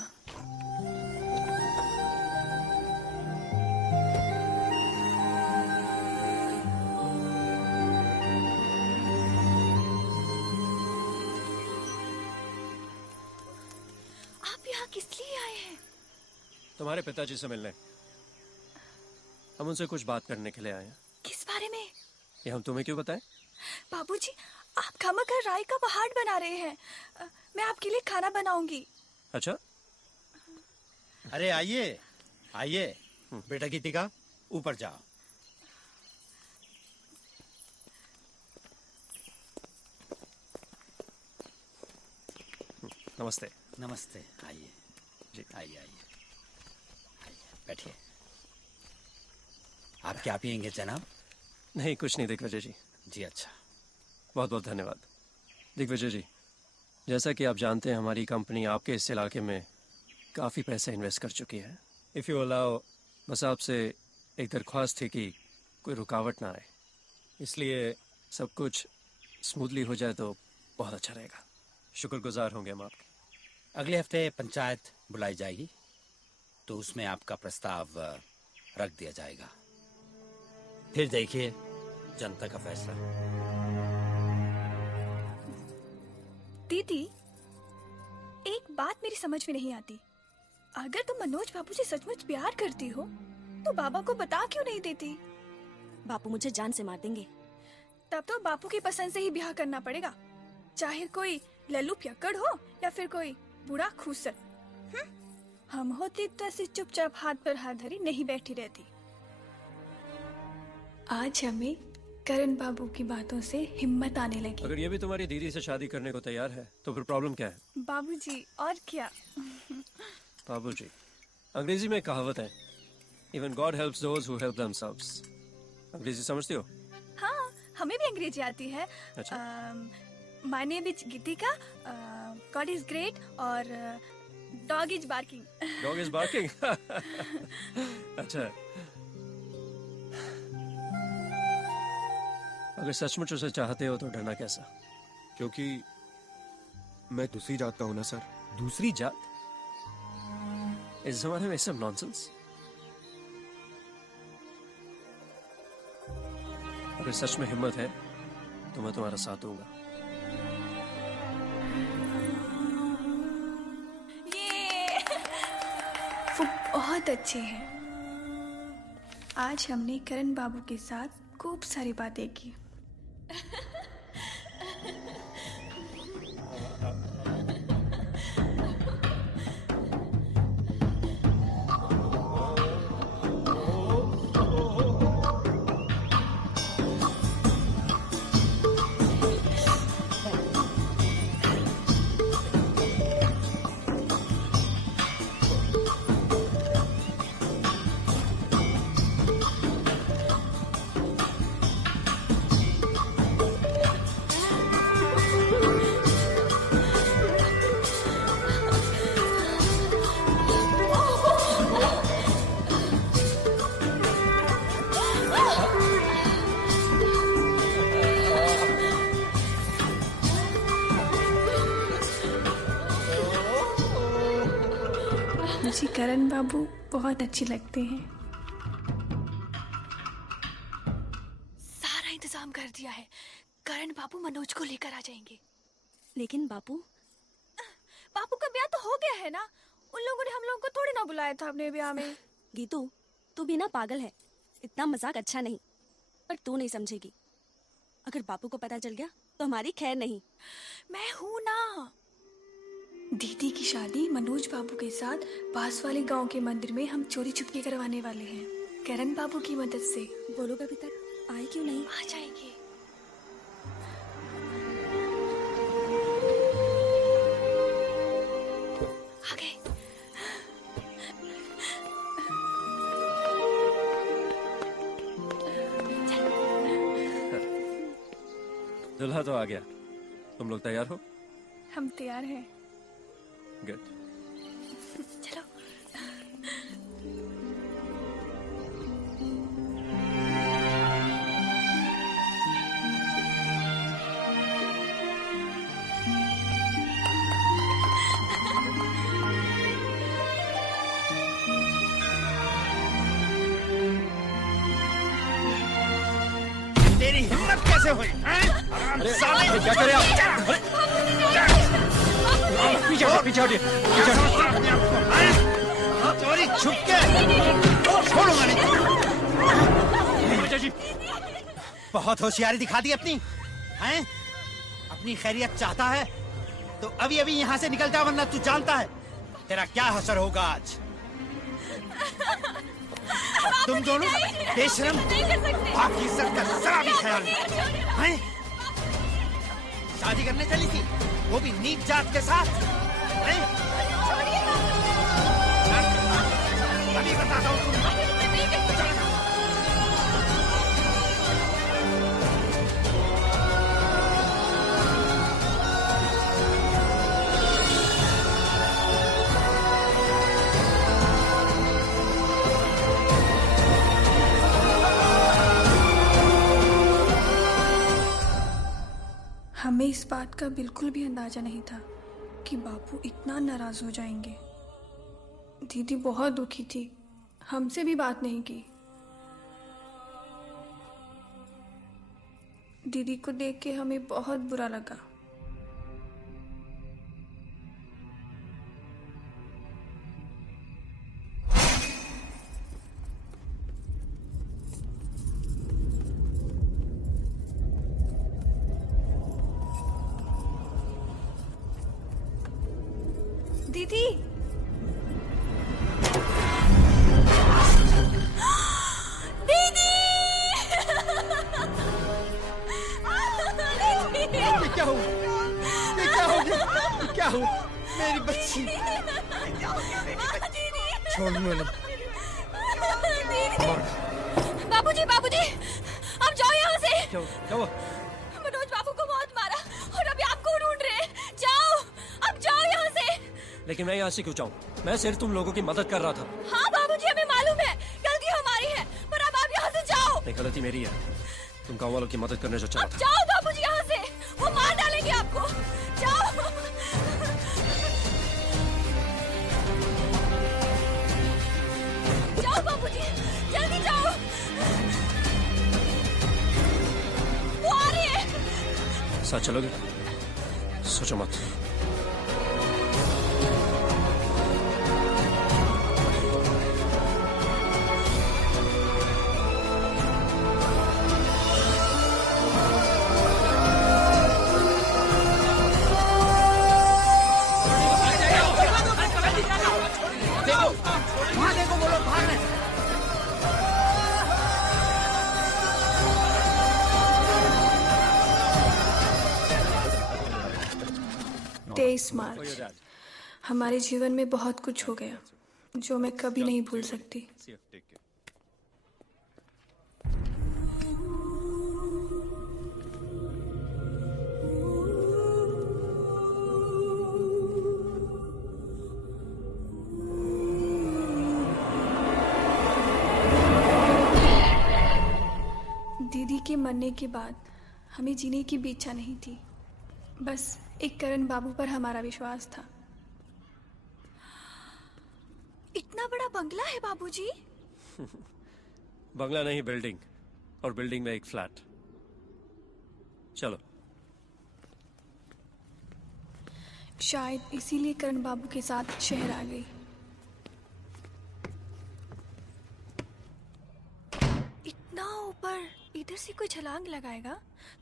आप यहाँ किस लिए आए हैं? तुम्हारे पिताजी से मिलने। हम उनसे कुछ बात करने के लिए आए हैं। किस बारे में? ये हम तुम्हें क्यों बताएं? बाबूजी, आप खामखा राय का पहाड़ बना रहे हैं। मैं आपके लिए खाना बनाऊंगी। अच्छा। अरे आइए आइए, बेटा गीतिका, ऊपर जाओ। नमस्ते। नमस्ते, आइए जी, आइए आइए, बैठिए। आप क्या पियेंगे जनाब? नहीं, कुछ नहीं दिग्विजय जी। जी अच्छा, बहुत बहुत धन्यवाद। दिग्विजय जी, जैसा कि आप जानते हैं, हमारी कंपनी आपके इस इलाके में काफ़ी पैसे इन्वेस्ट कर चुकी है। इफ़ यू अलाउ, बस आपसे एक दरख्वास्त थी कि कोई रुकावट ना आए, इसलिए सब कुछ स्मूथली हो जाए तो बहुत अच्छा रहेगा। शुक्रगुजार होंगे हम आपके। अगले हफ्ते पंचायत बुलाई जाएगी, तो उसमें आपका प्रस्ताव रख दिया जाएगा। फिर देखिए जनता का फैसला। दीदी, एक बात मेरी समझ में नहीं आती। अगर तुम मनोज बाबू से सचमुच प्यार करती हो तो बाबा को बता क्यों नहीं देती? बापू मुझे जान से मार देंगे। तब तो बापू की पसंद से ही ब्याह करना पड़ेगा, चाहे कोई लल्लू पियक्कड़ हो या फिर कोई बूढ़ा खूसर। हम होती तो ऐसे चुपचाप हाथ पर हाथ धरी नहीं बैठी रहती। आज हमें करण बाबू की बातों से हिम्मत आने लगी। अगर ये भी तुम्हारी दीदी से शादी करने को तैयार है तो फिर प्रॉब्लम क्या है? बाबूजी, और क्या? बाबूजी, अंग्रेजी में कहावत है, even God helps those who help themselves. अंग्रेजी समझती हो? हाँ, हमें भी अंग्रेजी आती है। My name is Geetika, God is great और dog is barking. Dog is barking. अच्छा, अगर सचमुच उसे चाहते हो तो डरना कैसा? क्योंकि मैं दूसरी जात का हूं ना सर। दूसरी जात? इस जमाने में सब नॉनसेंस। अगर सच में हिम्मत है तो मैं तुम्हारा साथ दूंगा। वो बहुत अच्छे हैं। आज हमने करण बाबू के साथ खूब सारी बातें की। मुझे करण बाबू बहुत अच्छे लगते हैं। सारा इंतजाम कर दिया है। करण बाबू मनोज को लेकर आ जाएंगे। लेकिन बापू का ब्याह तो हो गया है ना। उन लोगों ने हम लोगों को थोड़ी ना बुलाया था अपने ब्याह में। गीतू, तू भी ना पागल है। इतना मजाक अच्छा नहीं, पर तू नहीं समझेगी। अगर बापू को पता चल गया तो हमारी खैर नहीं। मैं हूं ना। दीदी की शादी मनोज बाबू के साथ पास वाले गांव के मंदिर में हम चोरी छुपके करवाने वाले हैं, करण बाबू की मदद से। वो लोग अभी तक आए क्यों नहीं? आ जाएंगे। आ गए। दुल्हा तो आ गया। तुम लोग तैयार हो? हम तैयार हैं। गुड। चलो। तेरी हिम्मत कैसे हुई? अरे साले क्या कर रहे हो? पीछे हटिए। चोरी छुप के छोड़ूंगा नहीं। जी बहुत होशियारी दिखा दी अपनी, हैं? अपनी खैरियत चाहता है तो अभी अभी यहाँ से निकल जा, वरना तू जानता है तेरा क्या हशर होगा आज। तुम दोनों बेशरम, बाप की इज्जत का जरा भी ख्याल नहीं, हैं? शादी करने चली थी, वो भी नीच जात के साथ, हैं? अभी बताता हूँ तुम्हें। हमें इस बात का बिल्कुल भी अंदाजा नहीं था कि बापू इतना नाराज हो जाएंगे। दीदी बहुत दुखी थी, हमसे भी बात नहीं की। दीदी को देख के हमें बहुत बुरा लगा। दीदी, दीदी, ये क्या हो? ये क्या हो गया? ये क्या हो? मेरी बच्ची, छोड़ मैंने। बाबूजी, बाबूजी, अब जाओ यहाँ से। क्या हुआ? मनोज बाबू को बहुत मारा और अभी आपको ढूंढ रहे हैं। जाओ, अब जाओ यहाँ से। लेकिन मैं यहाँ से क्यों जाऊँ? मैं सिर्फ तुम लोगों की मदद कर रहा था। हाँ बाबूजी, हमें मालूम है गलती हमारी है, पर अब आप यहाँ से जाओ। नहीं, गलती मेरी है। तुम गाँव वालों की मदद करने जो चला अब था। जाओ बाबूजी यहाँ से, वो मार डालेंगे आपको। जाओ। जाओ बाबूजी, जल्दी जाओ। वो आ रही है। साथ चलोगे? सोचो मत। वहां देखो, वो लोग भाग रहे हैं। तेईस मार्च हमारे जीवन में बहुत कुछ हो गया जो मैं कभी नहीं भूल सकती। दीदी के मरने के बाद हमें जीने की भी इच्छा नहीं थी। बस एक करण बाबू पर हमारा विश्वास था। इतना बड़ा बंगला है बाबूजी। बंगला नहीं, बिल्डिंग, और बिल्डिंग में एक फ्लैट। चलो। शायद इसीलिए करण बाबू के साथ शहर आ गई। इतना ऊपर इधर से कोई छलांग लगाएगा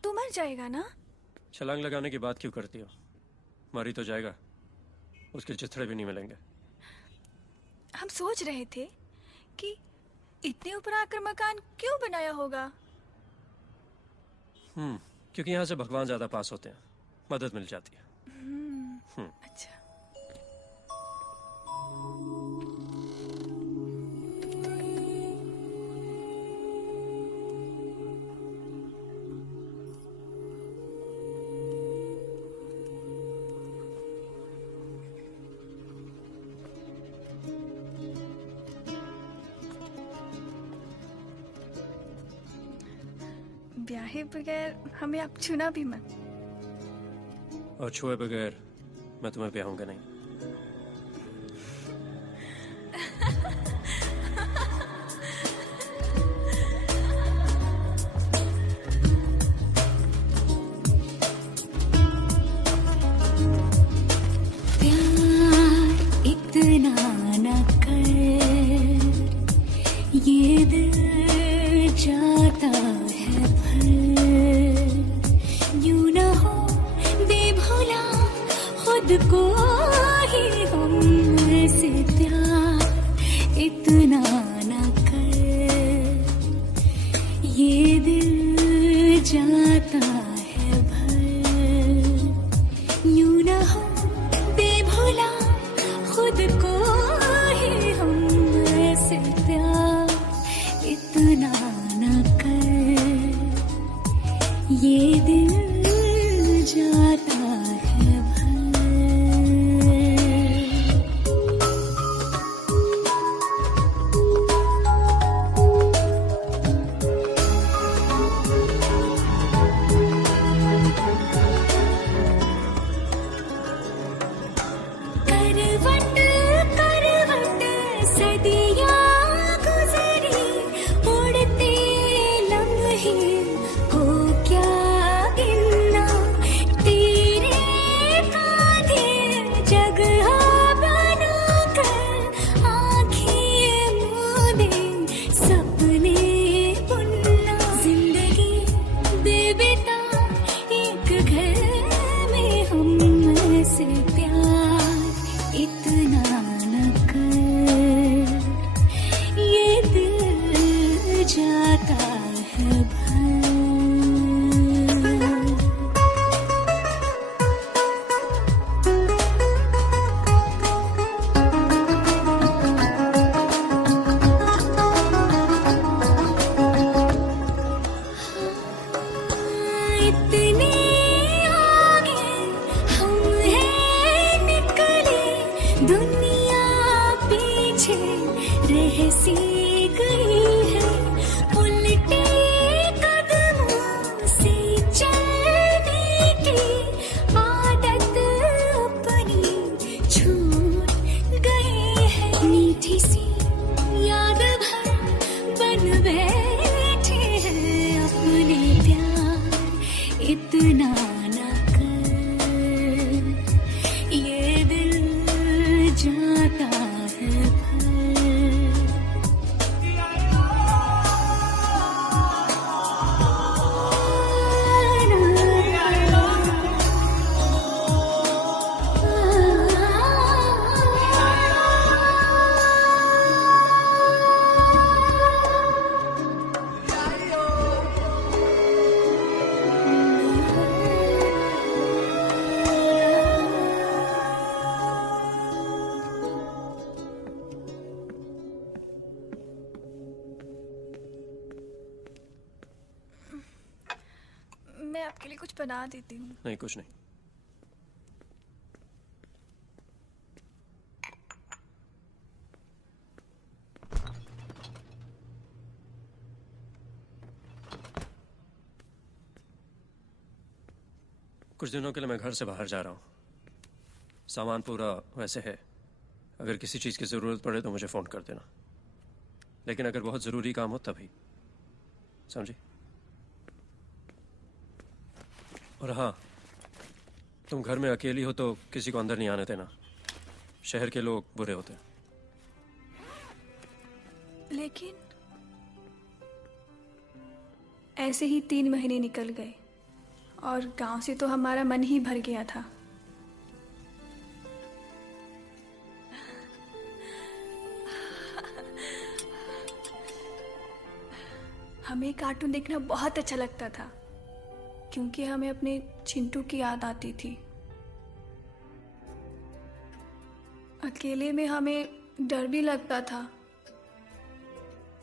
तो मर जाएगा ना। छलांग लगाने की बात क्यों करती हो? मरी तो जाएगा, उसके चिथड़े भी नहीं मिलेंगे। हम सोच रहे थे कि इतने ऊपर आकर मकान क्यों बनाया होगा। क्योंकि यहाँ से भगवान ज्यादा पास होते हैं, मदद मिल जाती है। अच्छा। ब्याहे बगैर हमें आप छूना भी मत। और छुए बगैर मैं तुम्हें ब्याहूंगा नहीं। प्यार इतना न कर, ये दिल जाता है भर। यूं न हो बेभुला खुद को ही हमसे प्यार इतना न कर, ये दिल जाता है भर। यूं न हो बेभुला खुद को ही हमसे प्यार इतना न कर, ये दिल जाता है भर। बना देती हूँ। नहीं, कुछ नहीं। कुछ दिनों के लिए मैं घर से बाहर जा रहा हूँ। सामान पूरा वैसे है, अगर किसी चीज़ की ज़रूरत पड़े तो मुझे फ़ोन कर देना, लेकिन अगर बहुत ज़रूरी काम हो तभी, समझी? और हाँ, तुम घर में अकेली हो तो किसी को अंदर नहीं आने देना। शहर के लोग बुरे होते हैं। लेकिन ऐसे ही 3 महीने निकल गए और गांव से तो हमारा मन ही भर गया था। हमें कार्टून देखना बहुत अच्छा लगता था क्योंकि हमें अपने चिंटू की याद आती थी। अकेले में हमें डर भी लगता था,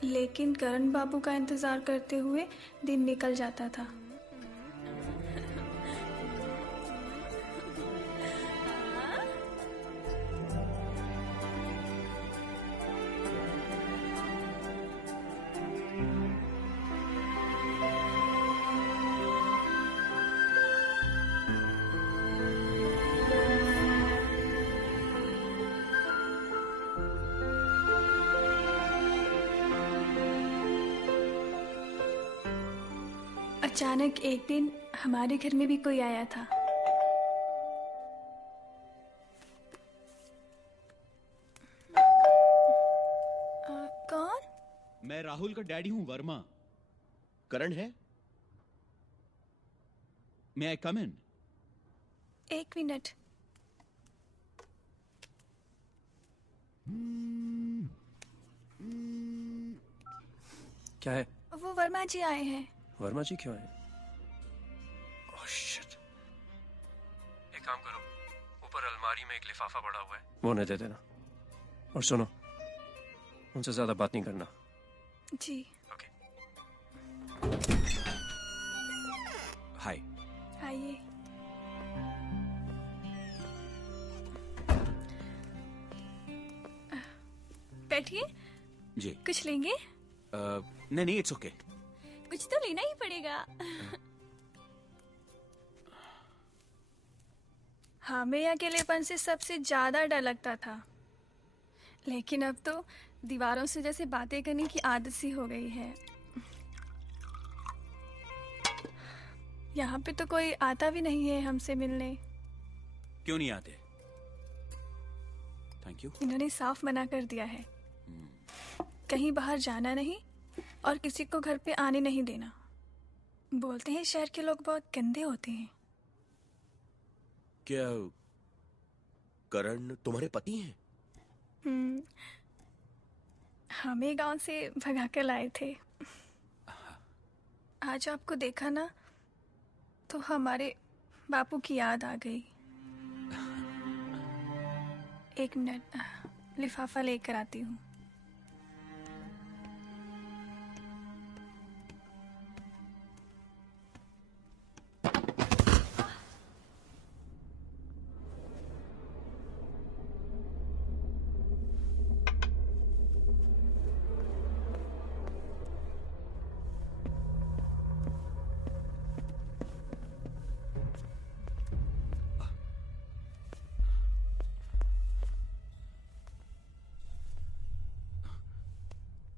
लेकिन करण बाबू का इंतजार करते हुए दिन निकल जाता था। अचानक एक दिन हमारे घर में भी कोई आया था। कौन? मैं राहुल का डैडी हूं, वर्मा। करण है? मैं आई कम इन? 1 मिनट। क्या है? वो वर्मा जी आए हैं। वर्मा जी क्यों है? Oh shit. एक काम करो, ऊपर अलमारी में एक लिफाफा पड़ा हुआ है, वो उन्हें दे देना। और सुनो, उनसे ज्यादा बात नहीं करना। जी। ओके। हाय। आइए। बैठिए। जी। कुछ लेंगे? नहीं, इट्स ओके। कुछ तो लेना ही पड़ेगा। हमें अकेलेपन से सबसे ज्यादा डर लगता था, लेकिन अब तो दीवारों से जैसे बातें करने की आदत सी हो गई है। यहाँ पे तो कोई आता भी नहीं है हमसे मिलने। क्यों नहीं आते? Thank you. इन्होंने साफ मना कर दिया है, कहीं बाहर जाना नहीं और किसी को घर पे आने नहीं देना। बोलते हैं शहर के लोग बहुत गंदे होते हैं। क्या करण तुम्हारे पति हैं? हमें गांव से भगा कर लाए थे। आज आपको देखा ना तो हमारे बापू की याद आ गई। 1 मिनट, लिफाफा लेकर आती हूँ।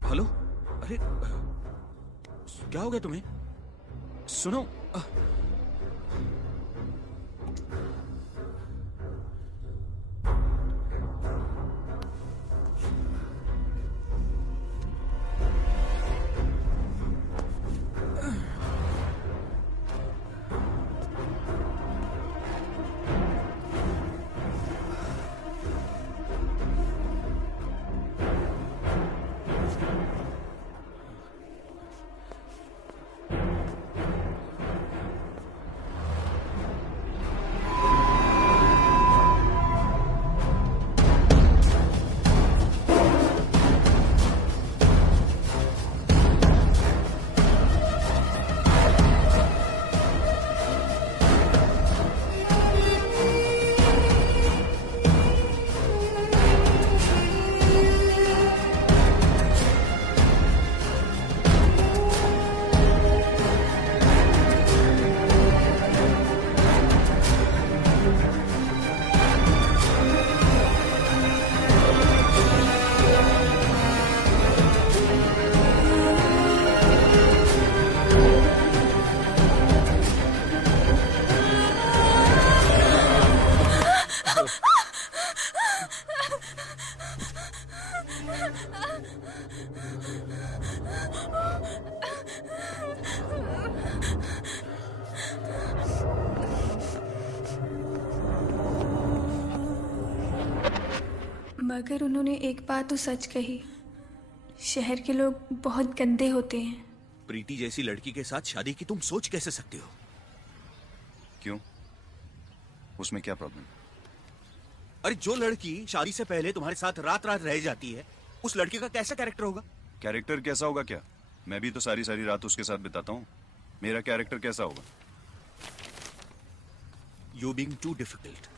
हेलो? अरे क्या हो गया तुम्हें? सुनो। मगर उन्होंने एक बात तो सच कही, शहर के लोग बहुत गंदे होते हैं। प्रीति जैसी लड़की के साथ शादी की तुम सोच कैसे सकते हो? क्यों? उसमें क्या प्रॉब्लम? अरे जो लड़की शादी से पहले तुम्हारे साथ रात रात रह जाती है, उस लड़की का कैसा कैरेक्टर होगा? कैरेक्टर कैसा होगा क्या? मैं भी तो सारी सारी रात उसके साथ बिताता हूँ। मेरा कैरेक्टर कैसा होगा? You being too difficult.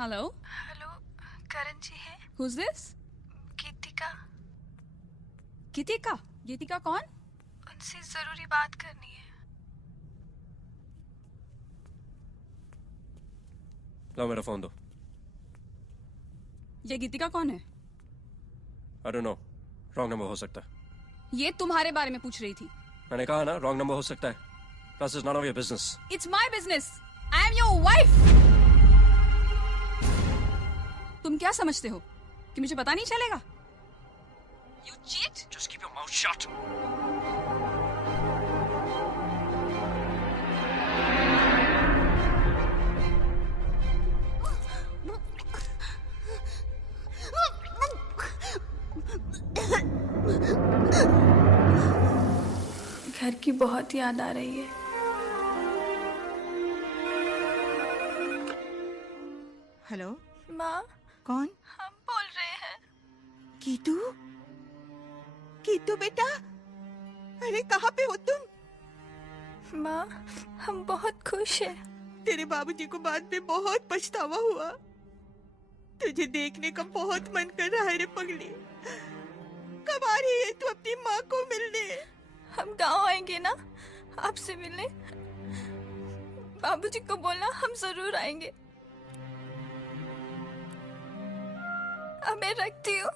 Hello hello, Karan ji है? Who's this? गीतिका। गीतिका? गीतिका कौन? उनसे जरूरी बात करनी है। लो मेरा फोन दो। ये गीतिका कौन है? I don't know, wrong number हो सकता है। ये तुम्हारे बारे में पूछ रही थी। मैंने कहा ना रॉन्ग नंबर हो सकता है। Plus it's none of your business. It's my business. I am your wife. तुम क्या समझते हो कि मुझे पता नहीं चलेगा? You cheat? Just keep your mouth shut. घर की बहुत याद आ रही है। हेलो, माँ। कौन? हम बोल रहे हैं। कीटू? कीटू बेटा, अरे कहाँ पे हो तुम? माँ, हम बहुत खुश हैं। तेरे बाबूजी को बाद में बहुत पछतावा हुआ। तुझे देखने का बहुत मन कर रहा है रे पगली। कब आ रही है तू अपनी माँ को मिलने? हम गांव आएंगे ना आपसे मिलने। बाबूजी को बोलना हम जरूर आएंगे। अब मैं रखती हूँ।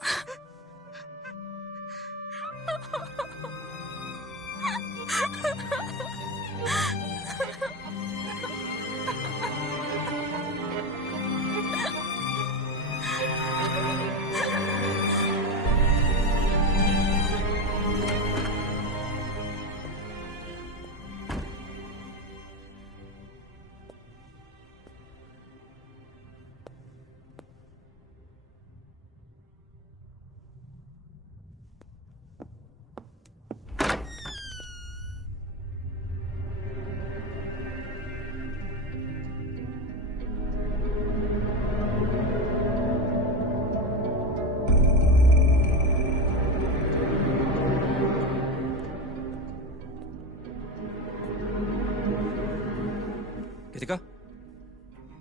गीतिका,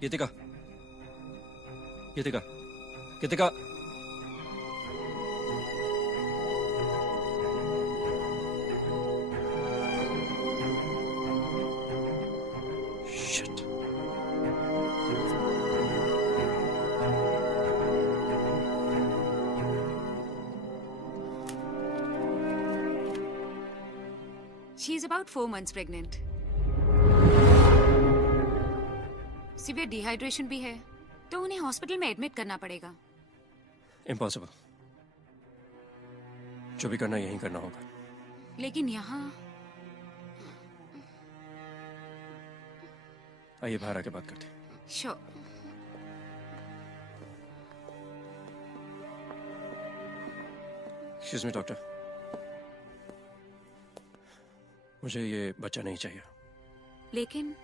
गीतिका, गीतिका, गीतिका। Shit. She is about 4 months pregnant. Severe dehydration भी है, तो उन्हें हॉस्पिटल में एडमिट करना पड़ेगा। Impossible. जो भी करना यहीं करना होगा। लेकिन यहाँ आइए बाहर आके बात करते हैं। श्योर। Excuse me, doctor. मुझे ये बच्चा नहीं चाहिए। लेकिन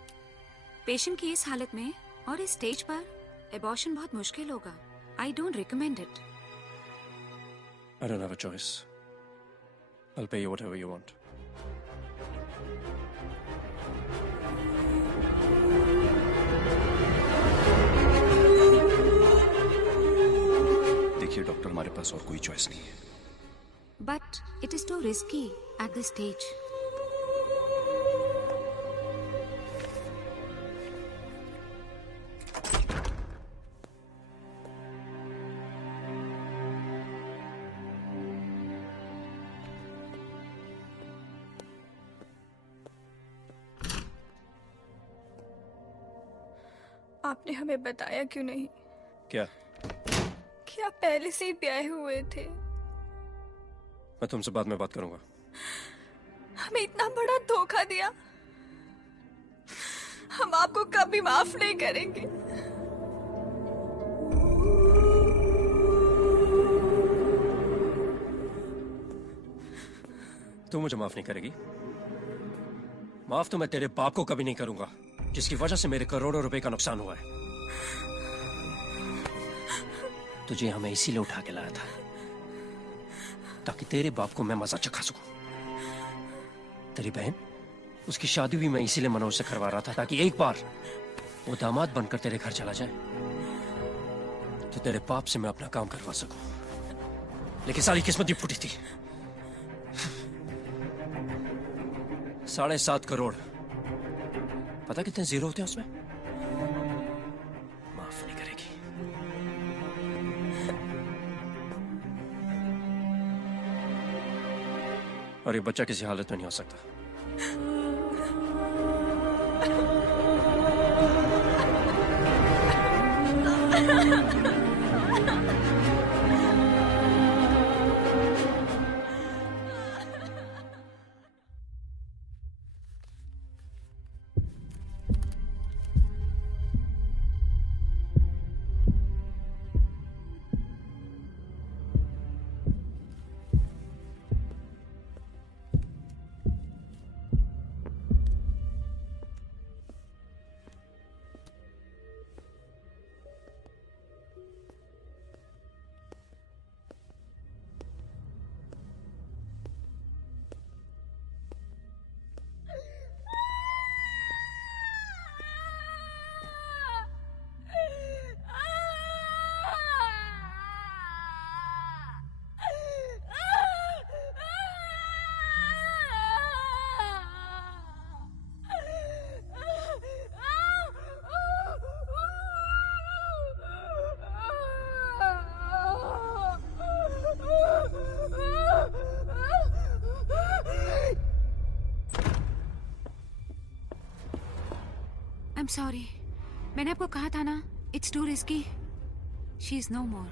पेशेंट की इस हालत में और इस स्टेज पर एबॉर्शन बहुत मुश्किल होगा। I don't recommend it. I don't have a choice. I'll pay you whatever you want. देखिए डॉक्टर, हमारे पास और कोई चॉइस नहीं है। But it is too risky at this stage. आपने हमें बताया क्यों नहीं क्या? कि आप पहले से ही ब्याहे हुए थे? मैं तुमसे बाद में बात करूंगा। हमें इतना बड़ा धोखा दिया, हम आपको कभी माफ नहीं करेंगे। तू मुझे माफ नहीं करेगी? माफ तो मैं तेरे बाप को कभी नहीं करूंगा, जिसकी वजह से मेरे करोड़ों रुपए का नुकसान हुआ है। तुझे हमें इसीलिए उठा के लाया था ताकि तेरे बाप को मैं मजा चखा सकूं। तेरी बहन, उसकी शादी भी मैं इसीलिए मनोज से करवा रहा था ताकि एक बार वो दामाद बनकर तेरे घर चला जाए तो तेरे बाप से मैं अपना काम करवा सकूं। लेकिन सारी किस्मत ही फूटी थी। 7.5 करोड़, पता कितने जीरो होते हैं उसमें? माफ नहीं करेगी। और ये बच्चा किसी हालत में नहीं हो सकता। I'm sorry. मैंने आपको कहा था ना, it's too risky. She is no more.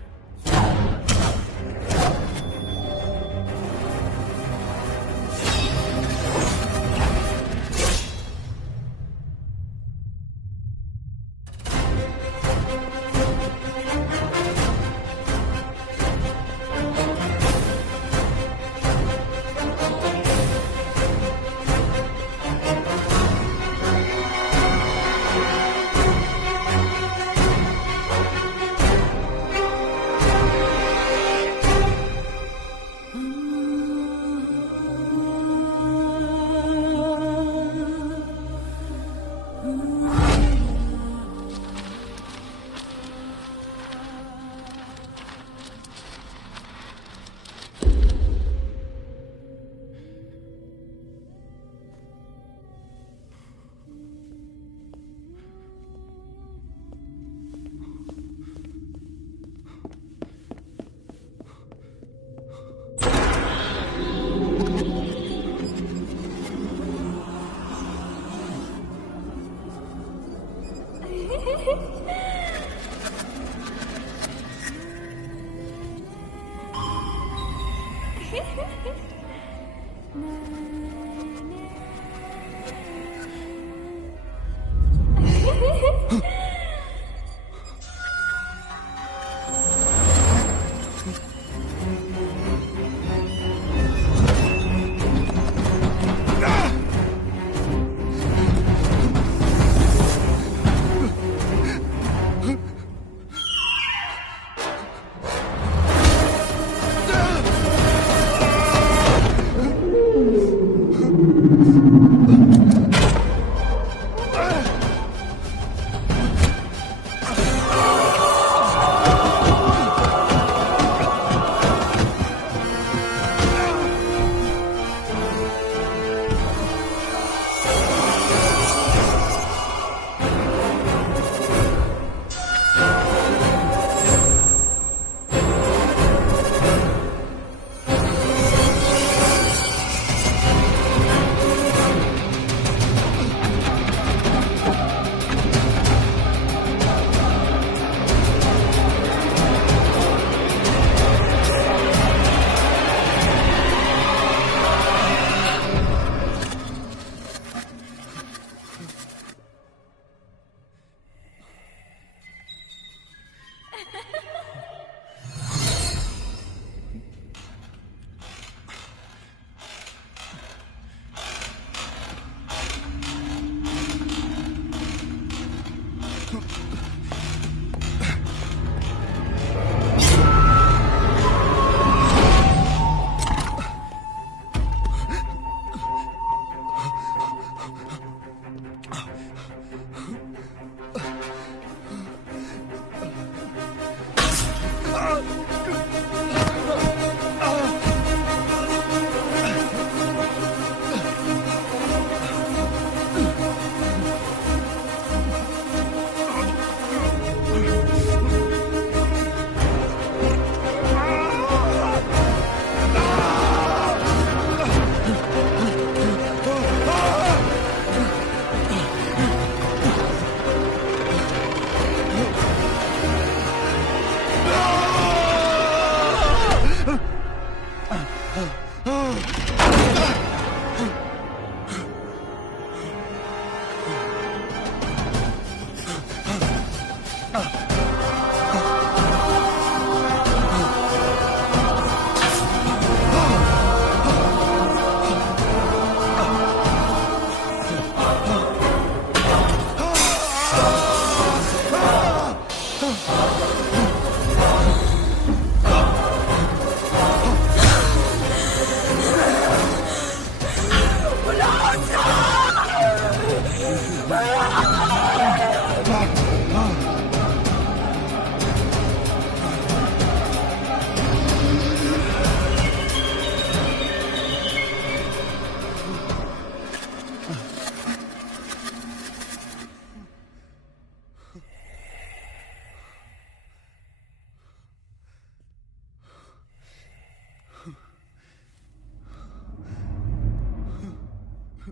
हे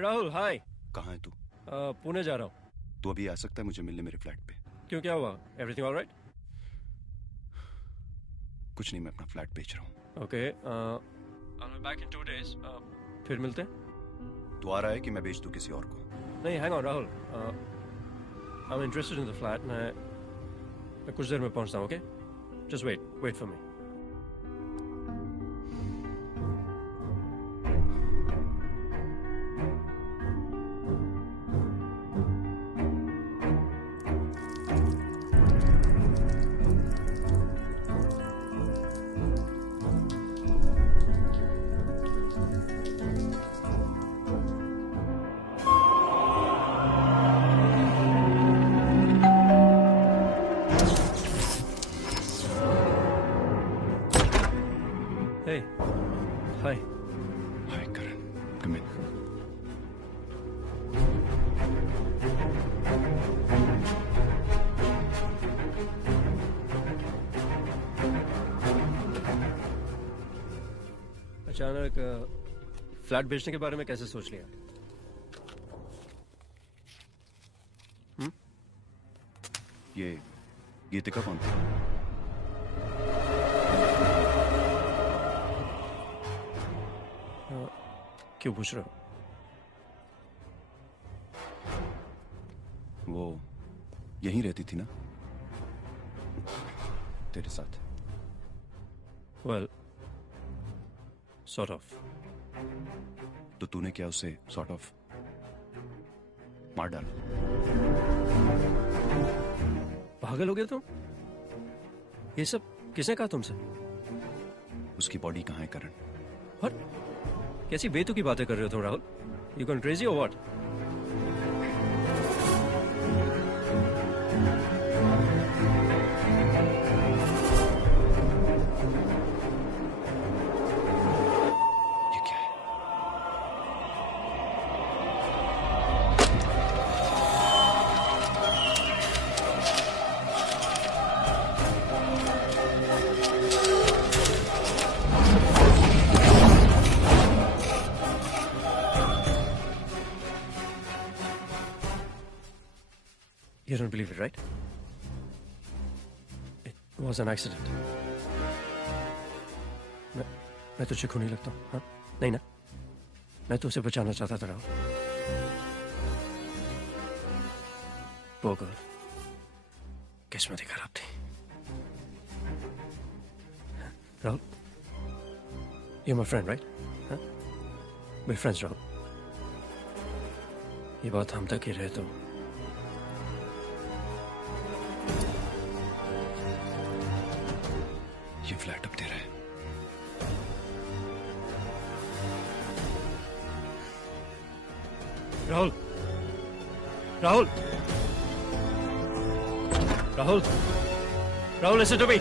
राहुल, हाय। कहाँ है तू? पुणे जा रहा हूँ। तू अभी आ सकता है मुझे मिलने मेरे फ्लैट पे? क्यों, क्या हुआ? Everything alright? कुछ नहीं, मैं अपना फ्लैट बेच रहा हूँ। Okay, I will back in 2 days। फिर मिलते हैं। तू आ रहा है कि मैं बेच दूँ किसी और को? नहीं, hang on Rahul, I am interested in the flat. मैं कुछ देर में पहुंचता हूँ। Okay, just wait for me. Hey. Hi. Hi, Karan. Come in. अचानक फ्लैट बेचने के बारे में कैसे सोच लिया? ये गीतिका कौन था? क्यों पूछ रहे हो? वो यहीं रहती थी ना तेरे साथ? Well, sort of. तो तूने क्या उसे sort of मार डाला? पागल हो गए तुम? ये सब किसने कहा तुमसे? उसकी बॉडी कहाँ है करण? What? कैसी बेतुकी बातें कर रहे हो तुम Rahul? You gone crazy or what? You don't believe it, right? It was an accident. मैं तुझे खूनी लगता हूँ, हाँ? नहीं ना? मैं तो उसे बचाना चाहता था राहुल। Poor girl. किस्मत ही खराब थी। Rahul, you're my friend, right? हाँ? We're friends, Rahul. ये बात हम तक ही रहे तो ये फ्लैट अब तेरा है। Rahul, Rahul, Rahul, Rahul, listen to me.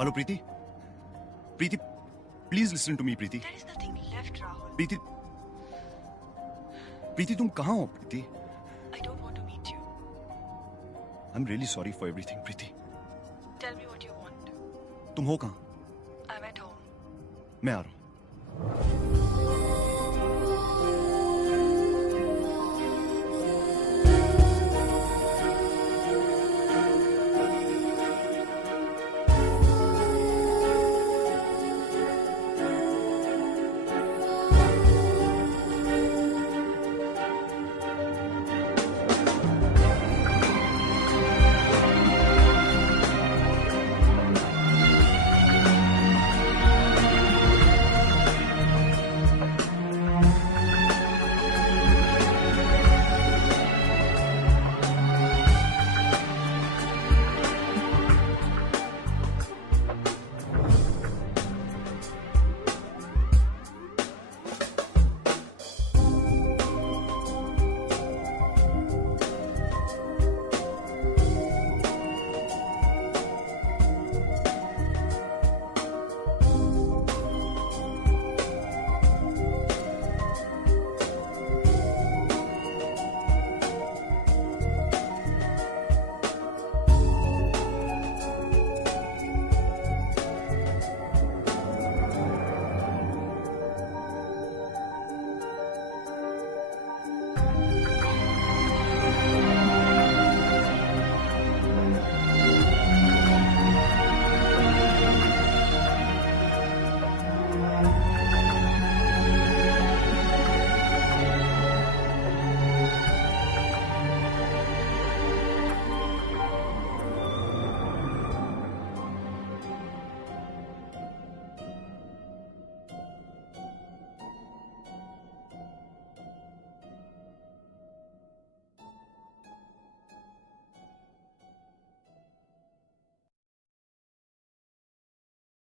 Hello Preeti, Preeti, please listen to me Preeti. There is nothing left, Rahul. Preeti, Preeti तुम कहाँ हो प्रीति? I don't want to meet you. I'm really sorry for everything Preeti. Tell me what you want. तुम हो कहाँ? I'm at home. मैं आ रहा हूँ।